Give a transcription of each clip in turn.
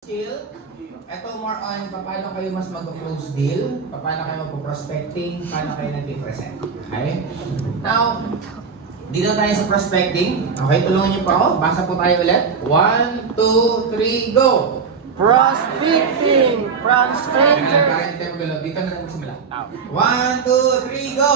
Skill, ito more on paano kayo mas mag-close deal, paano kayo mag-prospecting, paano kayo nag-present. Okay? Now, dito tayo sa prospecting. Okay, tulungan niyo pa ako. Basa po tayo ulit. 1, 2, 3, go! Prospecting from strangers. Dito na lang magsimula. 1, 2, 3, go!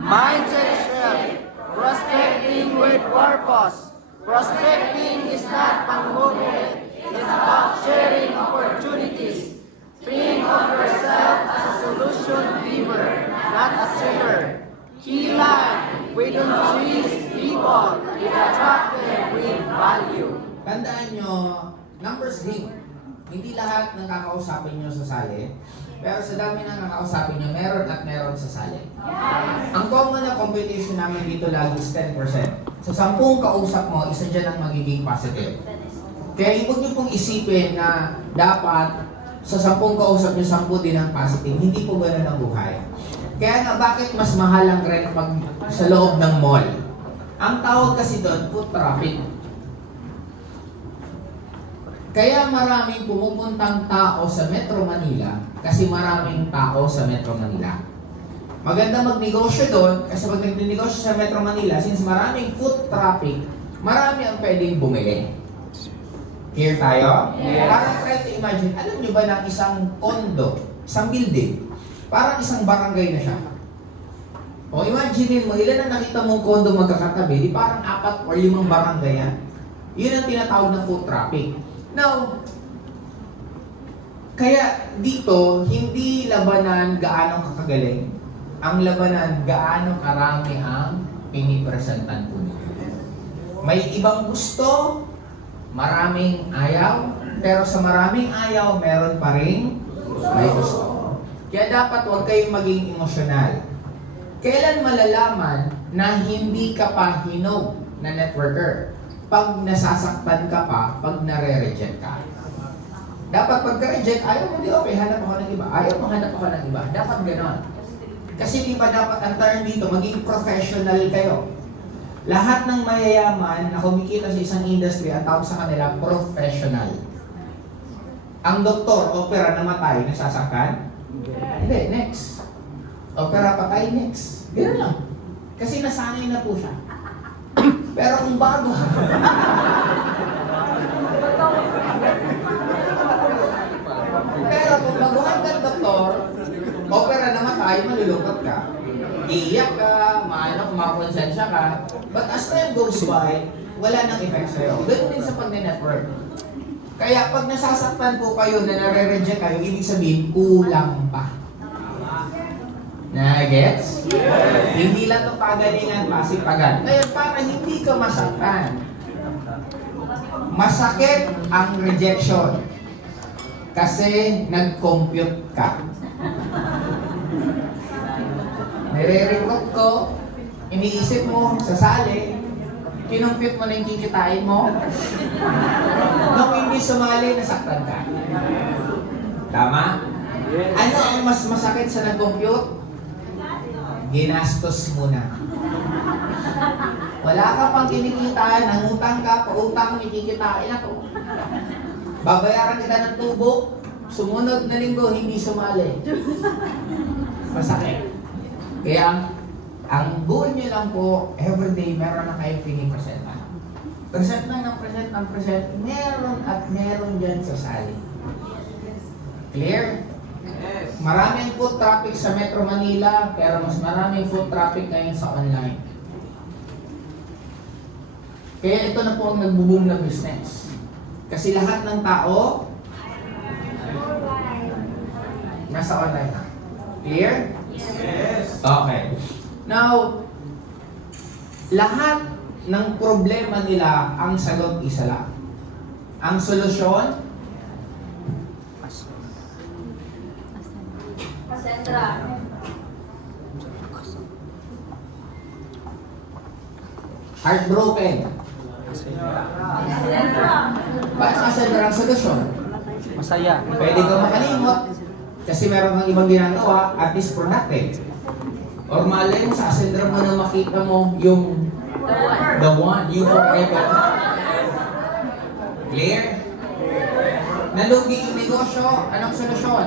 Mindset shift. Prospecting with purpose. Prospecting is not pang-movement. It's about sharing opportunities. Think of yourself as a solution giver, not a seller. Key line, we don't chase people, we attract them with value. Tandaan nyo, numbers game. Hindi lahat ng kakausapin nyo sasali, pero sa dami ng kakausapin nyo, meron at meron sasali. Ang common na competition namin dito lagi is 10%. Sa 10 kausap mo, isa dyan ang magiging positive. Kaya huwag niyo pong isipin na dapat sa 10 kausap niyo, 10 din ang positive. Hindi po gano'n ang buhay. Kaya nga, bakit mas mahal ang rent pag sa loob ng mall? Ang tawag kasi doon, foot traffic. Kaya maraming pumupuntang tao sa Metro Manila kasi maraming tao sa Metro Manila. Maganda magnegosyo doon kasi pag nagnegosyo sa Metro Manila, since maraming foot traffic, marami ang pwedeng bumili. Clear tayo? Yes. Parang try to imagine, alam nyo ba na isang condo, isang building, parang isang barangay na siya. O imagine mo, ilan ang nakita mong condo magkakatabi, di parang 4 o 5 barangay yan. Yun ang tinatawag na foot traffic. Now, kaya dito, hindi labanan gaano kakagaling. Ang labanan, gaano karami ang pinipresentan po nito. May ibang gusto, maraming ayaw, pero sa maraming ayaw, meron pa rin may gusto. Kaya dapat huwag kayong maging emosyonal. Kailan malalaman na hindi ka pa hinog na networker? Pag nasasaktan ka pa, pag nare-reject ka. Dapat pagka-reject, ayaw mo, di okay, hanap ako ng iba. Ayaw mo, hanap ako ng iba. Dapat gano'n. Kasi di ba dapat ang term dito, maging professional kayo. Lahat ng mayayaman na kumikita sa isang industry, ang tawag sa kanila, professional. Ang doktor, opera namatay, nasasaktan? Hindi, next. Opera patay, next. Gano'n lang. Kasi nasanay na po siya. Pero kung bago, pero kung baguhan kang doktor, opera namatay, malulungkot ka. Iyak ka, makakonsensya ka. But as time goes by, wala nang effect sa'yo. Ganun din sa pag-network. Kaya pag nasasaktan po kayo na nare-reject kayo, ibig sabihin, kulang pa. Na-gets? Yes. Hindi lang ito pagalingan, pasipagan. Ngayon, para hindi ka masaktan, masakit ang rejection kasi nag-compute ka. Nire-recruit ko, iniisip mo, sasali, kinumpute mo na yung kikitain mo. Nung hindi sumali, nasaktan ka. Tama? Ano ang mas masakit sa nag-compute? Ginastos mo na. Wala ka pang kinikita, nangutang ka, pautang, kikitain ako. Babayaran kita ng tubo, sumunod na linggo, hindi sumali. Masakit. Kaya ang goal nyo lang po, everyday meron na kayong pinipresent. Present lang ng present, meron at meron dyan sa sali. Clear? Yes. Maraming foot traffic sa Metro Manila, pero mas maraming foot traffic ngayon sa online. Kaya ito na po ang nagbo-boom na business. Kasi lahat ng tao nasa online na. Clear? Yes. Okay. Now, lahat ng problema nila, ang sagot isa lang. Ang solusyon, Cassandra. Heartbroken. Paano Cassandra ang solusyon? Masaya. Pwede ka makalimot kasi meron kang ibang ginagawa, at least productive. Or malay mo sa Cassandra mo na makita mo yung the one, you forever. Clear? Nalugi yung negosyo, anong solusyon?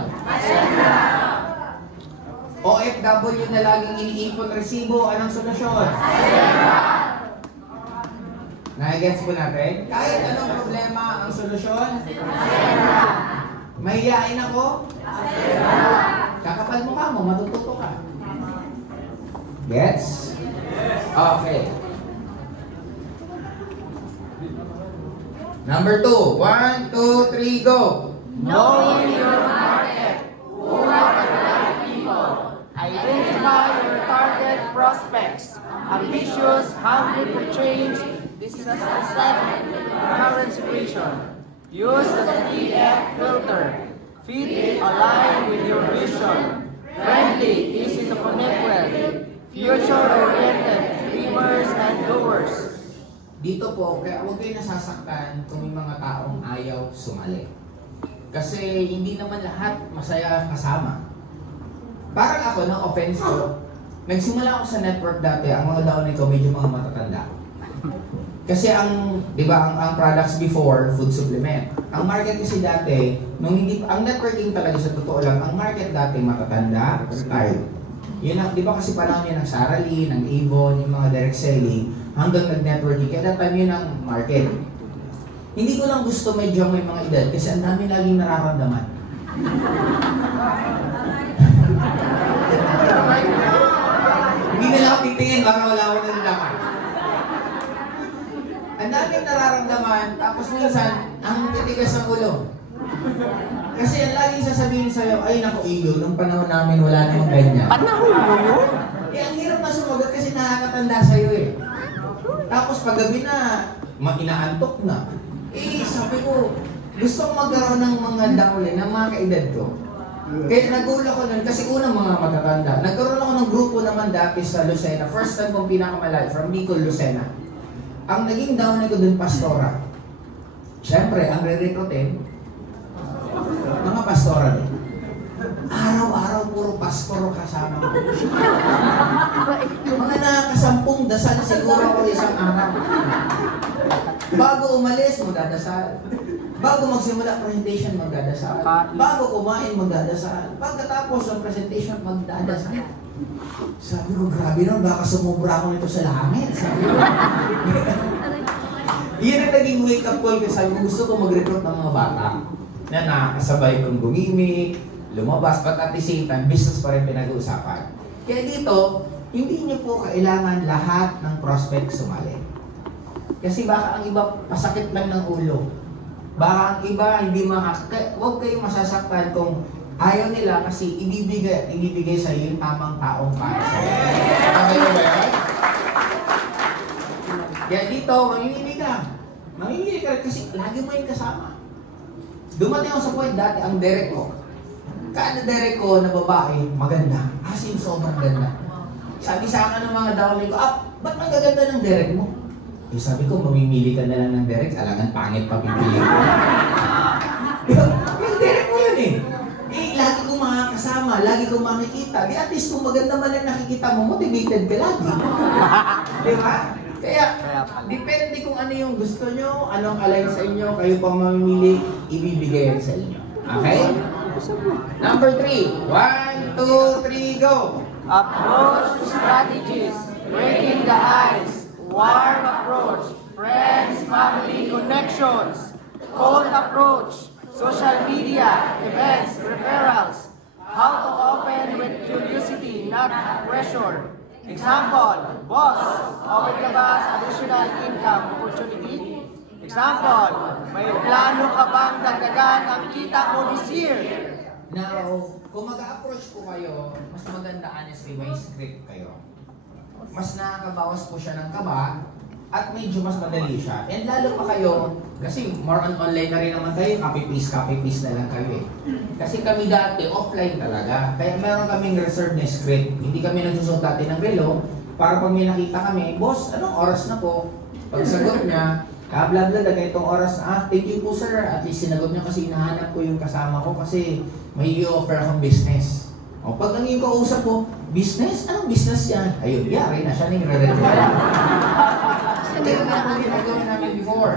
OFW na laging iniipon resibo, anong solusyon? Nai-gets po natin? Kahit anong problema, ang solusyon? Mahihain ako? Kakapal mukha mo, matututo ka. Gets? Okay. Number 2. 1, 2, 3, go! Knowing your market. Who are the right people? Identify your target prospects. Ambitious, hungry for change. This is a current situation. Use the TF filter. Fit, align with your vision. Friendly, easy to connect with. Future-oriented, dreamers and doers. Dito po, kaya huwag kayo nasasaktan kung may mga taong ayaw sumali. Kasi hindi naman lahat masaya kasama. Parang ako, no offense ko, nagsimula ako sa network dati, ang mga downline ko medyo mga matatanda. Kasi di ba, ang products before, food supplement. Ang market kasi dati, ang networking talaga sa totoo lang, ang market dati matatanda, retired. Yun ang, di ba kasi panahon yun ng Sarali, ng Avon, yung mga direct selling, hanggang nag-networking. Kaya that time yun ang market. Hindi ko lang gusto medyo may mga edad kasi ang dami laging nararamdaman. Hindi nila ako titingin para wala ako nalalaman. Ang daming nararamdaman, tapos minsan, ang titigas ng ulo. Kasi ang laging sasabihin sa'yo, ay naku Iyo, nung panahon namin wala namang ganyan. Panahon mo yun? Ang hirap na sumagot kasi nakakatanda sa'yo eh. Tapos paggabi na, inaantok na. Sabi ko, gusto kong magkaroon ng mga downline, ng mga kaedad ko. Kaya nagulo ko nun, kasi unang mga matatanda. Nagkaroon ako ng grupo naman dati sa Lucena. First time kong pinakamalaki, from Bicol, Lucena. Ang naging downline ko dun, pastora. Siyempre, ang re-recruitin, mga pastora din. Araw-araw puro pastor kasama ko. Mga nakakasampung dasal siguro ako isang araw. Bago umalis, magdadasal. Bago magsimula presentation, magdadasal. Bago kumain, magdadasal. Pagkatapos ng presentation, magdadasal. Sabi ko, grabe nun, baka sumubra ako nito sa langit. Sabi ko. Yun ang naging wake-up call ko. Sabi ko, gusto ko mag-recruit ng mga bata na nakasabay kong gumimik, lumabas, but at the same time, business pa rin pinag-uusapan. Kaya dito, hindi niyo po kailangan lahat ng prospect sumali. Kasi baka ang iba, pasakit lang ng ulo. Baka ang iba, hindi huwag kayong masasaktan kung ayaw nila kasi ibibigay sa iyo yung tamang taong para sa iyo. Okay ba yan? Kaya dito, mamimili ka. Mamimili ka kasi lagi mo yung kasama. Dumating ako sa point dati, ang direct ko. Kada direct ko na babae, maganda. As in, sobrang ganda. Sabi sa akin ng mga downline ko, ba't ang gaganda ng direct mo? Sabi ko, mamimili ka na lang ng direct, alagang pangit pa pipili ko. Yung direct mo yun eh. Lagi kong makakasama, lagi kong makikita. At least kung maganda man lang nakikita mo, motivated ka lagi. Di ba? Kaya, depende kung ano yung gusto nyo, anong align sa inyo, kayo pang mamimili, ibibigay yan sa inyo. Okay? Number 3. 1, 2, 3, go! Approach strategies. Breaking the ice. Warm approach. Friends, family connections. Cold approach. Social media, events, referrals. How to open with curiosity, not pressure. Example, boss, open ka ba sa additional income opportunity? Example, may plano ka bang dagdagan ang kita mo this year? Now, kung mag-approach po kayo, mas maganda honestly may script kayo. Mas nakakabawas po siya ng kaba at medyo mas madali siya. And lalo pa kayo, kasi more on online na rin naman kayo, copy-paste na lang kayo eh. Kasi kami dati, offline talaga. Kaya meron kaming reserved na script. Hindi kami nagsusot dati ng relo, para pag may nakita kami, boss, anong oras na po? Pag sagot niya, bla bla bla, itong oras, thank you po sir. At least sinagot niya kasi hinahanap ko yung kasama ko kasi may i-offer akong business. O pag nanging kausap ko, business? Anong business yan? Ayun, yari na siya nang re-refer. Ito yung ginagawa namin before.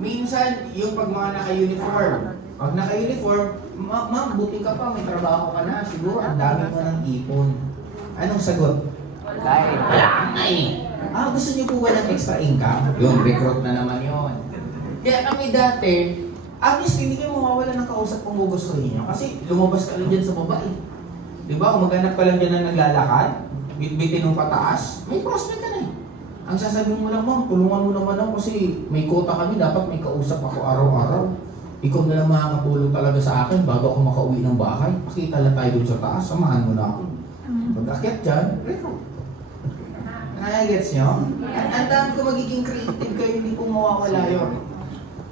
Minsan, yung pag mga naka-uniform, Pag naka-uniform, ma'am, buti ka pa, may trabaho ka na. Siguro, ang dami mo ng ipon. Anong sagot? Wala eh. Wala nga eh. Gusto niyo po ba ng extra income? Yung recruit na naman yon. Kaya kami dati, honestly, hindi kayo mawawala ng kausap kung gugustuhin niyo. Kasi lumabas ka lang dyan sa baba eh. Di ba? Kung maghanap ka lang dyan na naglalakad, bitbitin ng pataas, may prospect ka na eh. Ang sasabihin mo lang, ma'am, tulungan mo naman ako kasi may quota kami, dapat may kausap ako araw-araw. Ikaw na lang makakatulong talaga sa akin bago ako makauwi ng bahay. Pakita lang tayo dun sa taas, samahan mo na ako. Pag-akyat dyan, recruit. Gets nyo? Ang dami ko magiging creative kayo, hindi po mawawala yun.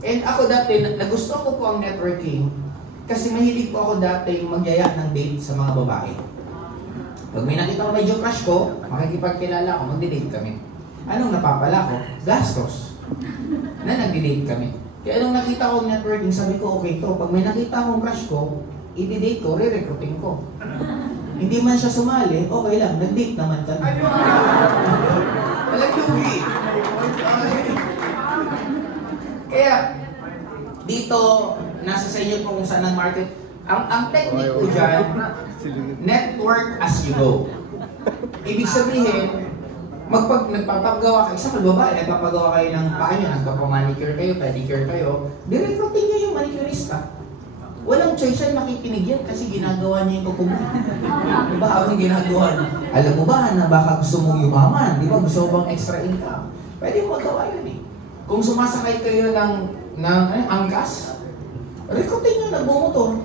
And ako dati, nagustuhan ko po ang networking kasi mahilig po ako dati magyaya ng date sa mga babae. Pag may nakita ko medyo crush ko, makikipagkilala ako, magdi-date kami. Anong napapala ko? Gastos. Na nagdi-date kami. Kaya nung nakita ko networking, sabi ko, okay to. Pag may nakita akong crush ko, i-date ko, re-recruiting ko. Hindi man siya sumali, okay lang, nag-date naman kami. Walang lugi. Kaya, dito, nasa sa inyo po kung saan ang market. Ang technique ko dyan, network as you go. Ibig sabihin, nagpapagawa kayo, isa babae, nagpapagawa kayo ng paa nyo, nagpapamanicure kayo, pedicure kayo, direkrutin nyo yung manicurista. Walang choice yan, makikinig yan kasi ginagawa niya yung kukubo. Diba, habang ginagawa niya? Alam mo ba na baka gusto mong yumaman? Di ba, gusto mo bang extra income? Pwede mo magawa yun eh. Kung sumasakay kayo ng angkas, rekrutin nyo, nagmumotor.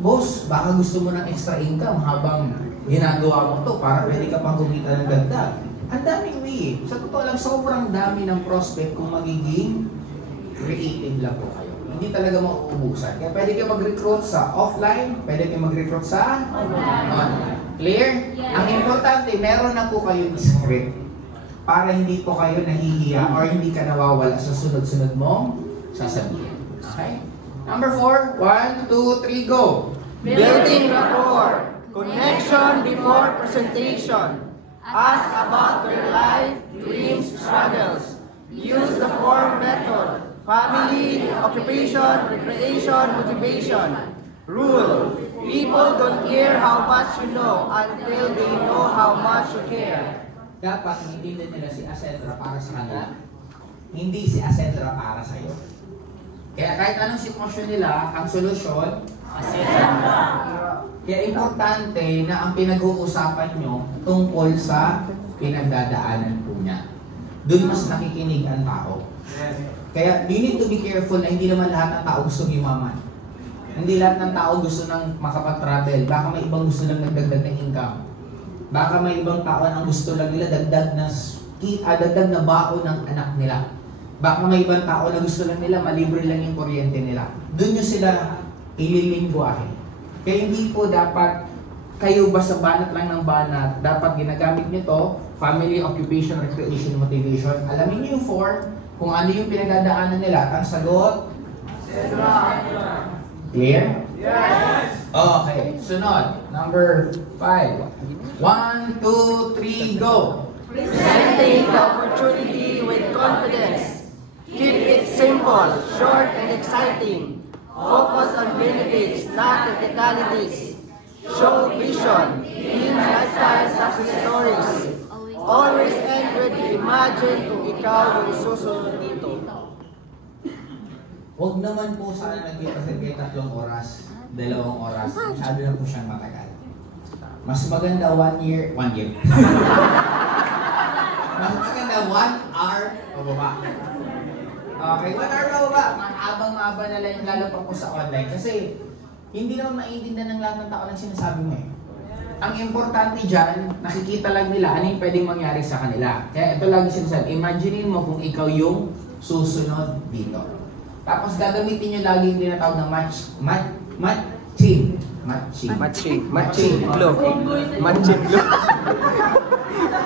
Boss, baka gusto mo ng extra income habang ginagawa mo to para pwede ka pang kumita ng dagdag. Ang daming way. Sa totoo lang, sobrang dami ng prospect kung magiging creative lang po kayo. Hindi talaga mauubusan. Kaya pwede kayo mag-recruit sa offline, pwede kayo mag-recruit sa online. Clear? Yeah. Ang importante, meron na po kayong script para hindi po kayo nahihiya or hindi ka nawawala sa sunod-sunod mong sasabihin. Okay? Number 4, 1, 2, 3, go! Building rapport. Connection before presentation. Ask about their life, dreams, struggles. Use the form method. Family, occupation, recreation, motivation. Rule. People don't care how much you know until they know how much you care. Dapat maintindihan nila si Asedra para sa kanila. Hindi si Asedra para sa iyo. Kaya kahit anong sitwasyon nila, ang solusyon, Asedra. Kaya importante na ang pinag-uusapan nyo tungkol sa pinagdadaanan po niya. Doon mas nakikinig ang tao. Kaya you need to be careful na hindi naman lahat ng tao gusto yumaman. Hindi lahat ng tao gusto nang makapag-travel. Baka may ibang gusto lang nagdagdag ng income. Baka may ibang tao ang gusto lang nila dagdag na baon ng anak nila. Baka may ibang tao na gusto lang nila malibre lang yung kuryente nila. Doon nyo sila ililingguahin. Kaya hindi po dapat kayo basta banat lang ng banat. Dapat ginagamit nyo to, family, occupation, recreation, motivation. Alamin nyo yung 4, kung ano yung pinagdadaanan nila. Ang sagot? Clear? Yes! Okay, sunod. Number 5. 1, 2, 3, go! Presenting the opportunity with confidence. Keep it simple, short, and exciting. Focus on benefits, not technicalities. Show vision, build lifestyle success stories. Always end with imagine kung ikaw yung susunod dito. Huwag naman po sana nag-present kayo 3 oras, 2 oras. Masyado na po siyang matagal. Mas maganda 1 year. Mas maganda 1 hour pababa. Okay, 1 hour pababa. Mahabang-mahaba na lang yung lalo pa po sa online. Kasi hindi naman maintindihan ng lahat ng tao ng sinasabi mo eh. Ang importante dyan, nakikita lang nila ano yung pwedeng mangyari sa kanila. Kaya ito lagi sinasabi, imaginein mo kung ikaw yung susunod dito. Tapos gagamitin nyo lagi yung tinatawag na matching.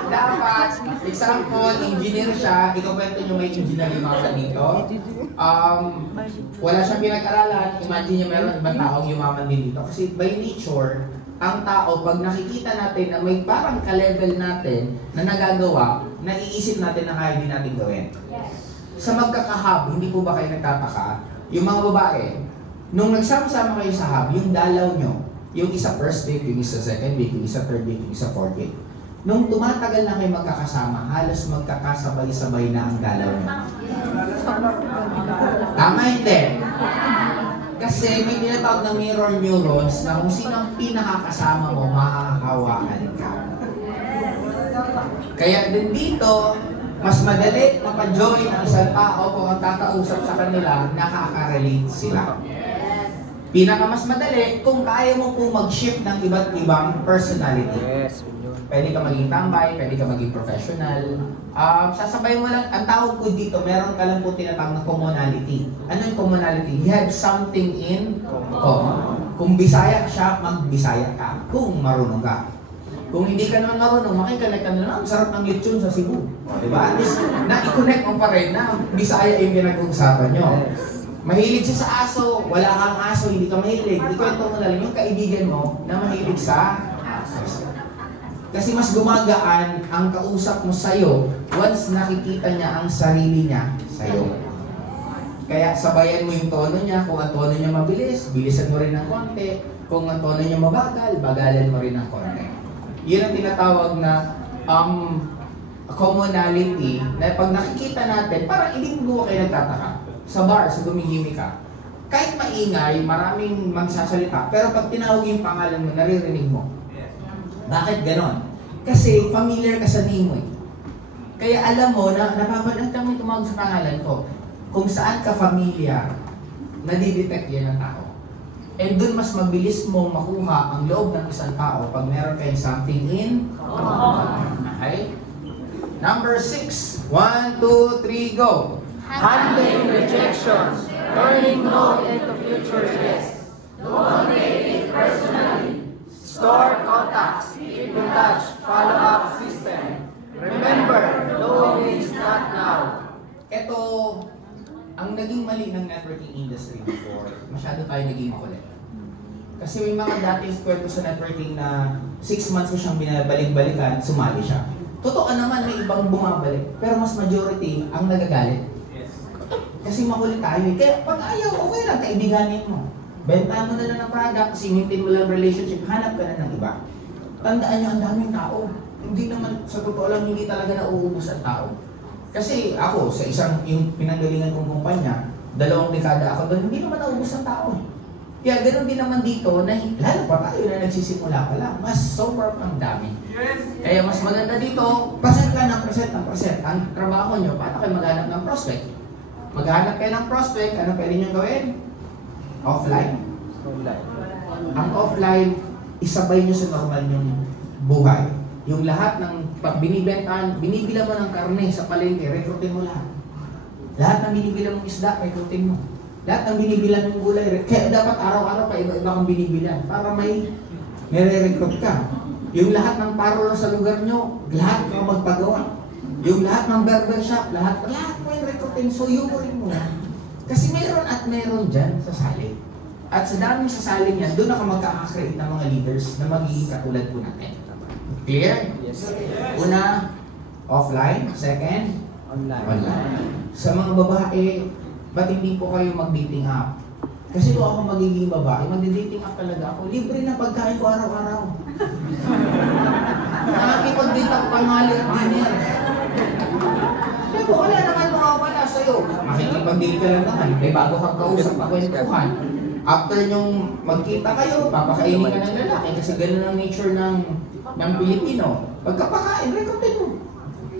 Dapat, example, engineer siya, ikaw kwento nyo may engineer yumaman dito. Wala siyang pinag-aralan, imagine nyo meron ibang taong yumaman din dito. Kasi by nature, ang tao, pag nakikita natin na may parang ka-level natin na nagagawa, naiisip natin na kaya din natin gawin. Sa magkakahab, hindi po ba kayo nagtataka? yung mga babae, nung nagsama-sama kayo sa hub, yung dalaw nyo, yung isa first week, yung isa second week, yung isa third week, yung isa fourth week. Nung tumatagal na kayo magkakasama, halos magkakasabay-sabay na ang dalaw nyo. Tama hindi? Kasi may tinatawag na mirror neurons na kung sino ang pinakakasama mo, makakahawakan ka. Kaya din dito, mas madali mapa-join ang isang tao kung ang kakausap sa kanila, nakaka-relate sila. Pinaka mas madali kung kaya mo pong mag-shift ng iba't ibang personality. Yes. Pwede ka maging tambay, pwede ka maging professional. Sasabay mo lang, ang tawag ko dito, meron ka lang po tinatawag na commonality. Ano yung commonality? You have something in common. Kung Bisaya siya, mag-Bisaya ka. Kung marunong ka. Kung hindi ka naman marunong, makikinig ka na lang, sarap ng lechon sa Cebu. Diba? At least, na-i-connect mo pa rin na Bisaya yung pinag-uusapan nyo. Mahilig siya sa aso, wala kang aso, hindi ka mahilig. Ikwento mo na lang yung kaibigan mo na mahilig sa aso. Kasi mas gumagaan ang kausap mo sa'yo once nakikita niya ang sarili niya sa'yo. Kaya sabayan mo yung tono niya. Kung ang tono niya mabilis, bilisan mo rin ng konti. Kung ang tono niya mabagal, bagalan mo rin ng konti. Yun ang tinatawag na commonality na pag nakikita natin, parang hindi mo kayo nagtataka. Sa bar, sa gumigimi ka. Kahit maingay, maraming magsasalita, pero pag tinawag yung pangalan mo, naririnig mo. Bakit ganon? Kasi familiar ka sa name mo eh. Kaya alam mo na napapanood kami tumawag sa pangalan ko. Kung saan ka familiar, nadidetect yan ng tao. And dun mas mabilis mong makuha ang loob ng isang tao pag meron kayong something in common. Okay? Number 6. 1, 2, 3, go! Handling rejections, turning no into future yes. Don't take it personally. Store contacts, keep in touch, follow-up system. Remember, no is not now. Ito, ang naging mali ng networking industry before, masyado tayo naging makulit. Kasi may mga dating kwento sa networking na 6 months ko siyang binabalik-balikan, sumali siya. Totoo naman, may ibang bumabalik, pero mas majority ang nagagalit. Kasi makulit tayo eh. Kaya pag ayaw, okay lang, kaibiganin mo. Bentahan mo na lang ng product, simintin mo lang relationship, hanap ka na ng iba. Tandaan nyo, ang daming tao. Hindi naman, sa totoo lang, hindi talaga nauubos ang tao. Kasi ako, sa isang yung pinanggalingan kong kumpanya, 2 dekada ako doon, hindi naman naubos ang tao. Kaya ganoon din naman dito, na lalo pa tayo na nagsisimula pa lang, mas sobrang ang dami. Kaya mas maganda dito, present ka ng present. Ang trabaho nyo, paano kayo maghanap ng prospect? Maghanap kayo ng prospect, ano pwede nyo gawin? Offline. Ang offline, isabay nyo sa normal yung buhay. Yung lahat ng binibentahan, binibila mo ng karne sa palengke, rekrutin mo lahat. Lahat ng binibila mong isda, rekrutin mo. Lahat ng binibila mong gulay, kaya dapat araw-araw pa iba-iba kang binibila para may nire-recruit ka. Yung lahat ng parlor sa lugar nyo, lahat ka magpagawa. Yung lahat ng barber shop, lahat mo yung rekrutin, so yumurin mo yan. Kasi meron at meron dyan sa sali. At sa daming sasaling yan, doon ako magkakakreate ng mga leaders na magiging katulad po natin. Clear? Yes. Una, offline. Second, online. Sa mga babae, ba't hindi po kayo mag-dating app? Kasi kung ako magiging babae, mag-dating app talaga ako. Libre na pagkain ko araw-araw. Nakakipag-date ako panghali at dinner. Kaya po, wala naman makawala sa'yo. Makikipag-date ka lang naman. May bago kang kausap, pakwentuhan. After nyong magkita kayo, papakainin ka ng lalaki kasi ganun ang nature ng Pilipino. Pagkapakain, rekrutin mo.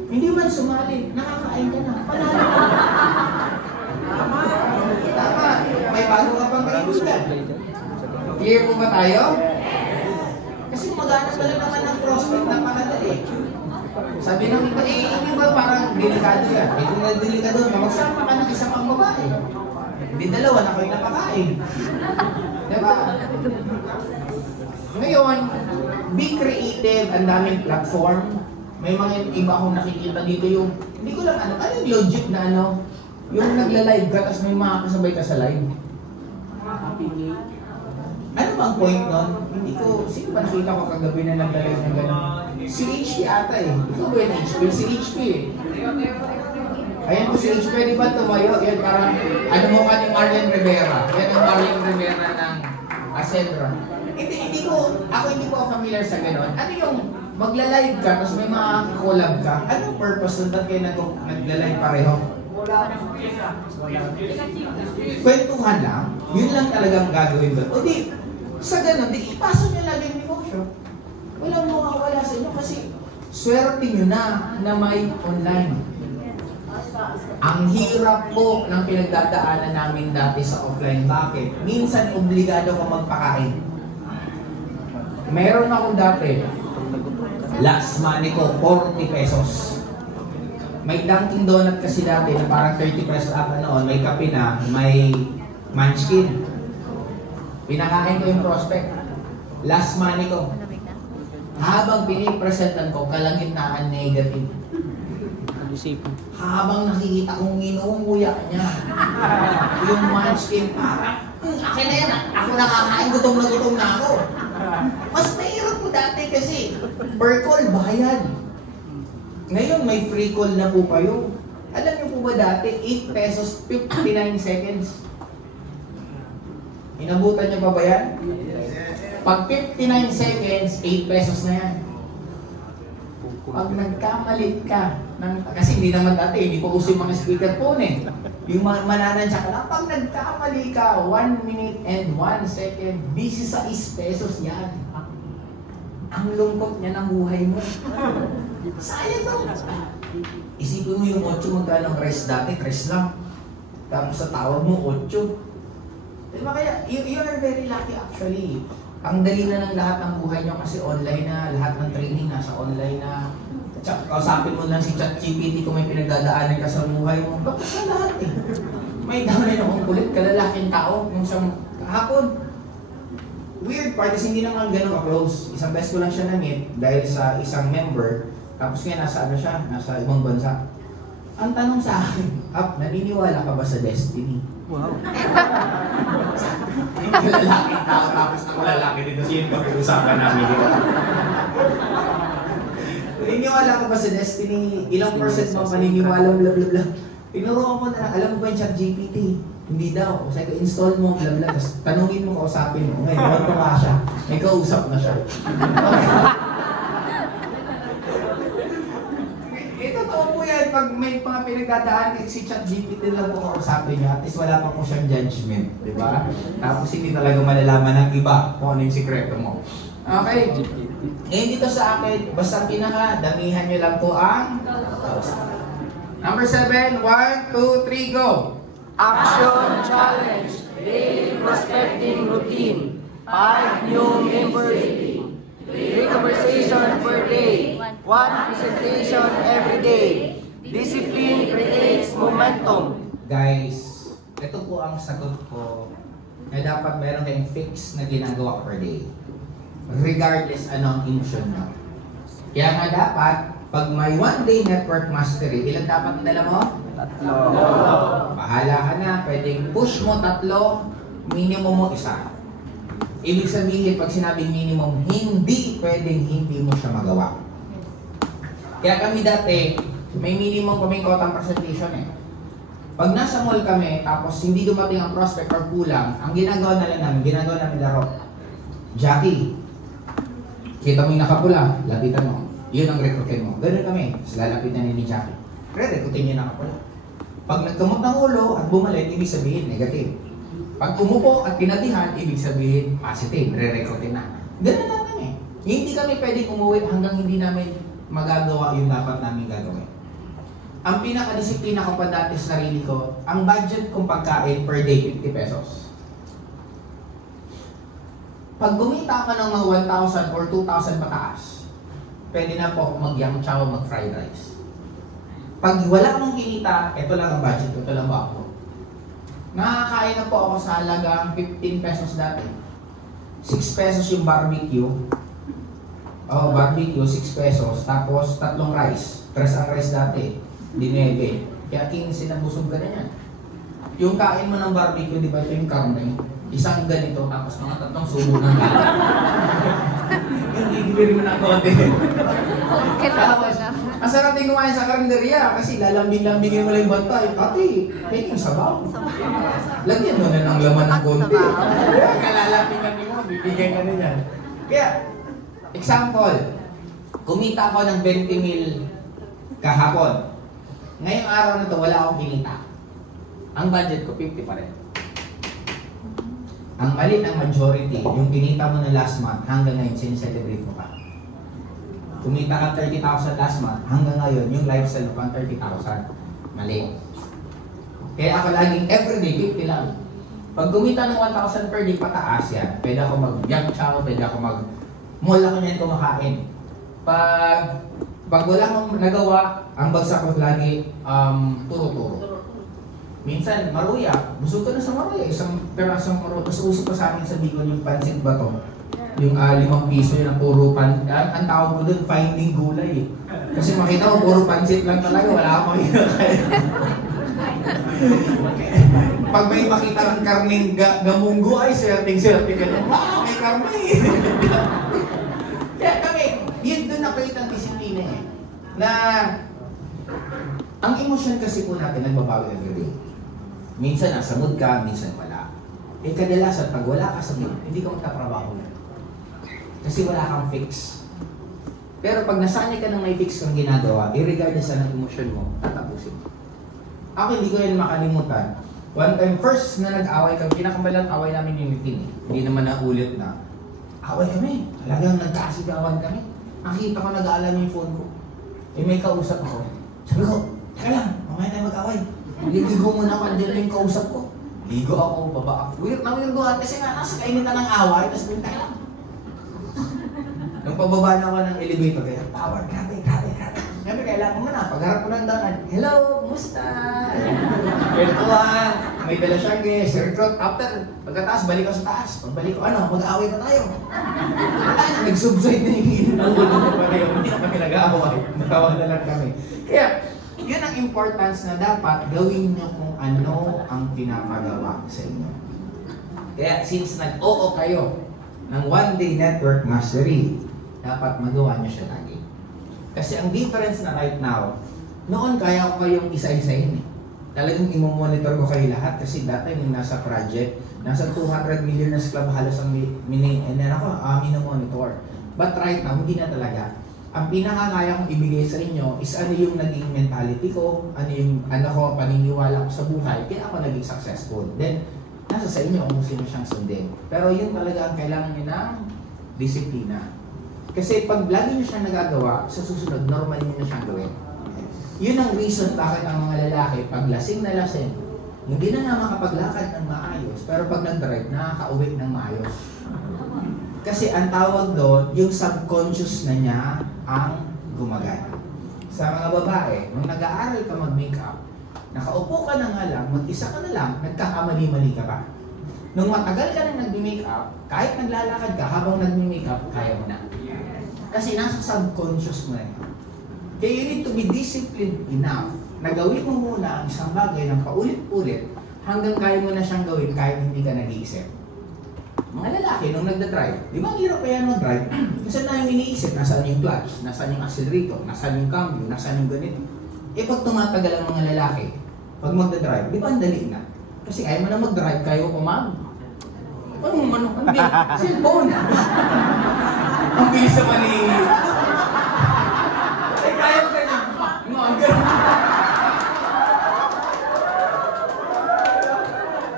Hindi man sumali, nakakain ka na. Panalo ka. Tama. May bago ka pang kaibigan. Clear po ba tayo? Kasi maghanap ka lang naman ng prospect na pakadali. Sabi ng iba, hindi ba parang delikado yan? Kung na-delikado na, magsama ka ng isang pang babae. Hindi 2 na kayo napakain. Diba? Ngayon, be creative, ang daming platform. May mga iba akong nakikita dito yung, hindi ko lang ano yung logic na yung nagla-live ka, tapos may mga kasabay ka sa live. Ano ba ang point nun? Hindi ko, sino ba nakita ko kagabi na nagla-live na gano'n? Si HP ata eh. Ikaw ba yung HP? Si HP eh. Ayan po si H. Pwede ba tumayo? Yan parang, ano mo ka ni Marlon Rivera. Yan ang Marlon Rivera ng Ascendron. Hindi ko familiar sa gano'n. Ano yung magla-live ka, tapos may mga collab ka? Anong purpose nun? Ba't kayo nagla-live pareho? Kwentuhan lang? Yun lang talagang gagawin doon. O di, sa gano'n, di ipasa nyo lagi yung negosyo. Walang mawawala sa inyo kasi swerte nyo na may online. Ang hirap po ng pinagdadaanan namin dati sa offline. Bakit? Minsan obligado ka magpakain. Meron ako dati, last money ko, 40 pesos. May Dunkin Donut kasi dati na parang 30 pesos ata noon, may kape na, may munchkin. Pinakain ko yung prospect. Last money ko. Habang pinipresentan ko, kalagitnaan negative. Habang nakikita kong inuunguya niya, yung munchkin, parang, akin na yan, ako nakakain, gutom na ako. Mas mahirap po dati kasi, per call, bayad. Ngayon, may free call na po kayo. Alam niyo po ba dati, 8 pesos, 59 seconds. Inabutan niyo pa ba yan? Pag 59 seconds, 8 pesos na yan. Pag nagkamalit ka, kasi hindi naman dati, hindi po uso yung mga speaker phone eh. Yung mananansya ka lang, pag nagkamali ka, 1 minute and 1 second, 16 pesos yan. Ang lungkot niya ng buhay mo. Sayang daw. Isipin mo yung 8 magkano ang rest dati, rest lang. Tapos sa tawag mo, 8. Diba kaya, you are very lucky actually. Ang dali na ng lahat ng buhay nyo kasi online na, lahat ng training nasa online na. Kausapin mo lang si ChatGPT kung may pinagdadaanan ka sa buhay mo. Bakit sa lahat eh? May dami na akong kulit, kalalaking tao, yung siyang kahapon. Weird part, kasi hindi naman gano'n ka-close. Isang beses ko lang siya na-meet dahil sa isang member, tapos kaya nasa siya, nasa ibang bansa. Ang tanong sa akin, naniniwala ka ba sa destiny? Wow. Yung lalaking tao, tapos ako lalaki dito, sino pag-uusapan namin dito? Naniniwala ka ba sa destiny? Ilang percent mo paniniwala, bla bla bla. Tinuruan ko na, alam mo ba yung ChatGPT? Hindi daw. Kasi i-install mo, bla bla. Tapos tanungin mo, kausapin mo. Ngayon, naman pa siya. May kausap na siya. Totoo po yan. Pag may mga pinagdadaan, si ChatGPT lang po kausapin niya. At least wala pa po siyang judgment. Diba? Tapos hindi talaga malalaman ng iba kung ano yung sikreto mo. Okay. Ngayon dito sa akin, basta pinaka-damihan nyo lang po ang Number 7, 1, 2, 3, go! Action challenge. Daily prospecting routine. 5 new members. 3 conversation per day. 1 presentation every day. Discipline creates momentum. Guys, ito po ang sagot ko na dapat meron kayong fix na ginagawa per day. Regardless anong intensyon nyo. Kaya nga dapat, pag may 1-day network mastery, ilan dapat ang dala mo? 3. Bahala ka na, pwedeng push mo 3, minimum mo 1. Ibig sabihin, pag sinabing minimum, hindi pwedeng hindi mo siya magawa. Kaya kami dati, may minimum kaming quotang presentation eh. Pag nasa mall kami, tapos hindi dumating ang prospect or kulang, ang ginagawa namin laro. Jackie, kita mo yung nakapula, lapitan mo. Yun ang recruitin mo. Ganun kami. Tapos lalapitan ni Jackie. Re-recruitin niya nakapula. Pag nagkamot ng ulo at bumalik, ibig sabihin negative. Pag umupo at pinatihan, ibig sabihin positive. Re-recruitin na. Ganun lang kami. Hindi kami pwedeng umuwi hanggang hindi namin magagawa yung dapat namin gagawin. Ang pinakadisiplina ko pa dati sa sarili ko, ang budget kong pagkain per day, 50 pesos. Pag gumita ka ng mga 1,000 or 2,000 pataas, pwede na po ako mag-yam chow, mag-fried rice. Pag wala akong kinita, ito lang ang budget ko, ito lang ba ako. Nakakain na po ako sa halagang 15 pesos dati. 6 pesos yung barbecue. Barbecue, 6 pesos. Tapos 3 rice. 3 ang rice dati. Dinebe. Kaya 15 na busog ka na yan. Yung kain mo ng barbecue, di ba ito yung karne? Isang ganito, tapos mga 3 subo ng gano'n. Yung gigilin mo ng konti. Okay, tapos na. Ang sarap din kumain sa karinderya kasi lalambing-lambingin mo lang yung bantay. Ate, pwede yung sabaw. Lagyan mo na ng laman ng konti. Kalalapingan mo, bibigyan ka na yan. Kaya, example, kumita ako ng 20 mil kahapon. Ngayong araw na to, wala akong kinita. Ang budget ko, 50 pa rin. Ang mali ng majority, yung kinita mo na last month, hanggang ngayon, sincelebrate mo pa. Kumita ka 30,000 last month, hanggang ngayon, yung lifestyle mo pang 30,000. Mali. Kaya ako laging everyday, 50 lang. Pag kumita ng 1,000 per day, pataas yan. Pwede ako mag-yak chow, pwede ako mag-mall ako niyan kumakain. Pag wala akong nagawa, ang bagsak ko lagi, turo-turo. Minsan, maruya. Busog ka na sa maruya. Isang perasong maruya. Tapos uso pa sa amin sa Bicol yung pansit ba to? Yung 5 piso yun ang puro ang tawag ko doon, finding gulay. Kasi makita ko, puro pansit lang talaga. Wala akong makita kaya. Pag may makita ng karning gamunggo, ay swerting-swerting ka na. Wow, may karne! Kaya kami, yun doon nakita ang disiplina eh. Na ang emosyon kasi po natin nagbabago everyday. Minsan nasa mood ka, minsan wala. Eh kadalasan, pag wala ka sa mood, hindi ka magtatrabaho na. Kasi wala kang fix. Pero pag nasanay ka ng may fix kang ginagawa, irregardless sa ng emosyon mo, tatapusin. Ako hindi ko yan makalimutan. One time, first na nag-away kami, pinakamalang away namin yung meeting eh. Hindi naman naulit na. Away kami. Talagang nagkasigawan kami. Nakita ko nag-aalam yung phone ko. Eh may kausap ako. Sabi ko, teka lang, mamaya tayo mag-away. Ligo muna ako, andyan yung kausap ko. Ligo ako, baba ako. Weird kasi nga nasa kainitan ng away, tapos bintay lang. Nung pababa na ako ng elevator, kaya power, grabe. Sabi, kailangan mo na, pagharap ko ng daan, hello, kumusta? Kwentuhan, may dala siyang circuit. Pagkataas, balik ko sa taas. Pagbalik ko, mag-aaway na tayo. Wala na, nag-subside na yung inangulo na pareho. Hindi na kami nag-aaway. Natawag na lang kami. Kaya, yun ang importance na dapat gawin nyo kung ano ang pinapagawa sa inyo. Kaya, since nag-oo kayo ng one-day network mastery, dapat magawa nyo siya lagi. Kasi ang difference na right now, noon kaya ko kayong isa-isahin eh. Talagang i-monitor ko kayo lahat kasi dati nung nasa project, nasa 200 millionaires club halos ang monitor. But right now, hindi na talaga. Ang pinakakaya kong ibigay sa inyo is ano yung naging mentality ko, ano ko, paniniwala ko sa buhay, kaya ako naging successful. Then, nasa sa inyo kung sino siyang sundin. Pero yun talaga ang kailangan nyo ng disiplina. Kasi pag lagi nyo siyang nagagawa, sa susunod, normal nyo na siyang gawin. Yun ang reason bakit ang mga lalaki, pag lasing na lasing, hindi na nga makapaglakad ng maayos, pero pag nag-drive, nakaka-uwi ng maayos. Kasi ang tawag doon, yung subconscious na niya ang gumagana. Sa mga babae, nung nag-aaral ka mag-makeup, nakaupo ka na nga lang, mag-isa ka na lang, nagkakamali-mali ka pa. Nung matagal ka na nag-makeup, kahit naglalakad ka habang nag-makeup, kaya mo na. Kasi nasa subconscious mo na yun. Kaya you need to be disciplined enough na gawin mo muna ang isang bagay ng paulit-ulit hanggang kaya mo na siyang gawin kahit hindi ka nag-iisip. Mga lalaki, nung nagda-drive, di ba ang hirap kaya mag-drive? Kasi na yung iniisip, nasaan yung clutch, nasaan yung accelerator, nasaan yung cambio, nasaan yung ganito. Eh pag tumatagal ang mga lalaki, pag magda-drive, di ba ang dali na? Kasi ayaw mo na mag-drive, kaya ko mag. Hindi, cellphone. Ang bilis naman eh. Eh, kaya ko kayo.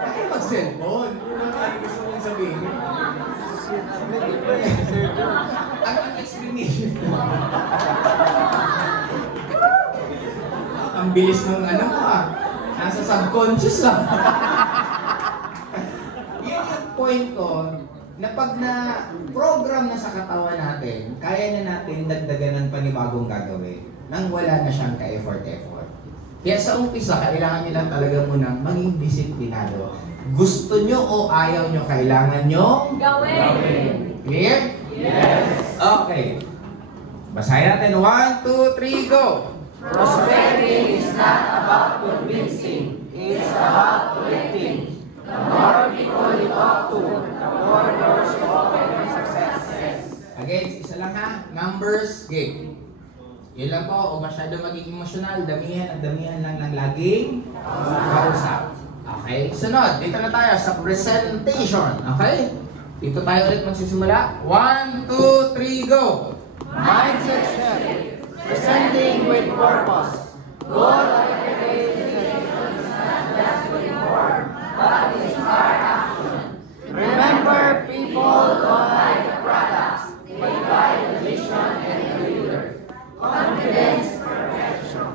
Kaya mag-cellphone. Ano gusto mong sabihin? Ang explanation. Ang bilis ng ano mo nasa subconscious lang. Yun yung point ko, na pag na-program na sa katawan natin, kaya na natin dagdagan ng panibagong gagawin nang wala na siyang ka-effort. Kaya sa umpisa, kailangan nyo lang talaga munang maging disiplinado. Gusto nyo o ayaw nyo, kailangan nyo gawin. Clear? Yes. Okay. Basahin natin. 1, 2, 3, go! Prospecting is not about convincing, it's about collecting. The more people you talk to, the more doors you open for success. Again, isa lang ha. Numbers, game. Yun lang po, o masyado magiging emosyonal, damihan at damihan lang ng laging kausap. Okay? Sunod, dito na tayo sa presentation. Okay? Dito tayo ulit magsisimula. 1, 2, 3, go! Mindset shift. Presenting with purpose. Goal of education is not just to inform, but to inspire action. Remember, people don't buy the products, but buy the vision and the leader. Confidence, perfection.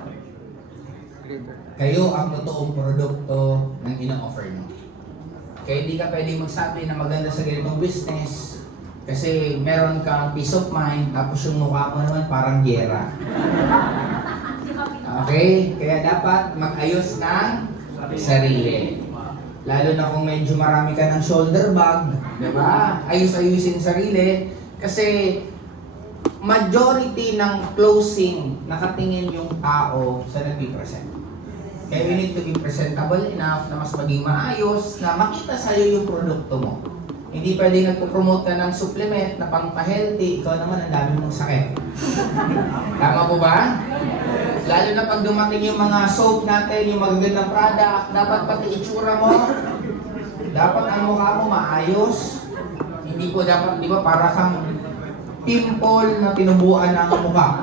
Kayo ang totoong produkto ng ino-offer mo. Kaya hindi ka pwede magsabi na maganda sa ganitong business kasi meron kang peace of mind tapos yung mukha mo naman parang gyera. Okay? Kaya dapat mag-ayos ng sarili. Lalo na kung medyo marami ka ng shoulder bag, di ba? Ayos-ayusin sarili kasi majority ng closing nakatingin yung tao sa nag-present. Kaya you need to be presentable enough na mas maging maayos, na makita sa'yo yung produkto mo. Hindi pwede nagpo-promote ka ng supplement na pang-healthy, ikaw naman ang dami mong sakit. Tama po ba? Lalo na pag dumating yung mga soap natin, yung magagandang product, dapat pati itsura mo, dapat ang mukha mo maayos. Hindi po dapat, di ba, para kang pimple na tinubuan ng mukha.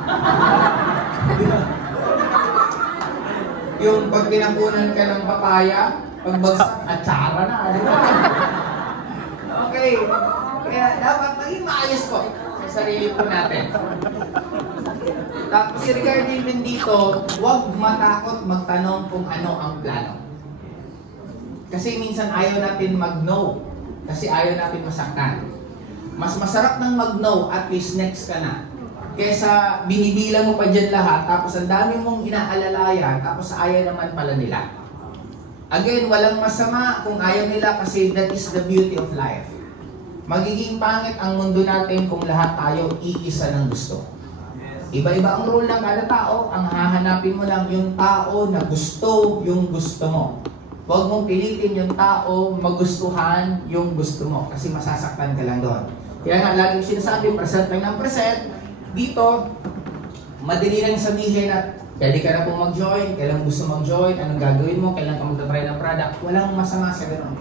Yung pag pinakunan ka ng papaya, pagbagsak, atsara na, di ba? Okay. Kaya dapat maging maayos po sa sarili po natin. Tapos regarding din dito, huwag matakot magtanong kung ano ang plano. Kasi minsan ayaw natin mag-no. Kasi ayaw natin masaktan. Mas masarap ng mag-no, at least next ka na. Kesa binibilang mo pa dyan lahat, tapos ang dami mong inaalalayan, tapos ayaw naman pala nila. Again, walang masama kung ayaw nila kasi that is the beauty of life. Magiging pangit ang mundo natin kung lahat tayo iisa ng gusto. Iba-iba ang role ng kada tao, ang hahanapin mo lang yung tao na gusto yung gusto mo. Huwag mong pilitin yung tao magustuhan yung gusto mo kasi masasaktan ka lang doon. Kaya nga, laging sinasabi, present lang ng present. Dito, madali lang sabihin at pwede ka na pong mag-join, kailan gusto mag-join, anong gagawin mo, kailan ka magta-try ng product. Walang masama sa ganoon.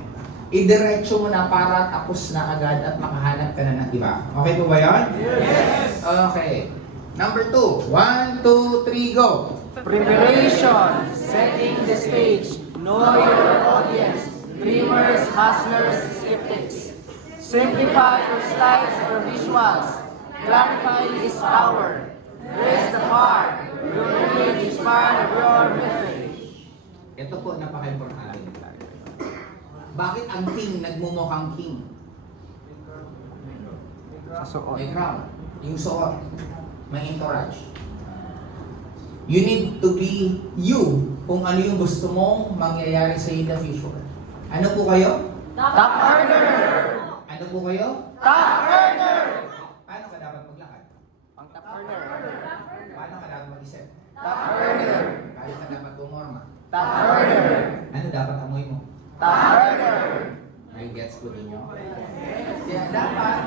Idiretso mo na para tapos na agad at makahanap ka na ng iba. Okay po ba yun? Yes! Okay. Number 2. 1, 2, 3, go! Preparation. Setting the stage. Know your audience. Dreamers, hustlers, skeptics. Simplify your slides or visuals. Clarify is power. Raise the bar. Your image is part of your message. Ito po, napaka-importante. Bakit ang king nagmumukhang king? May crown. Yung suot. May entourage. You need to be you kung ano yung gusto mong mangyayari sa in the future. Ano po kayo? Top earner. Ano po kayo? Top earner. Paano ka dapat maglakad? Ang top earner. Paano ka dapat mag-isip? Top earner. Paano ka dapat pumorma? Top earner. Ano dapat amoy mo? Top earner. May gets ko ninyo? Kaya dapat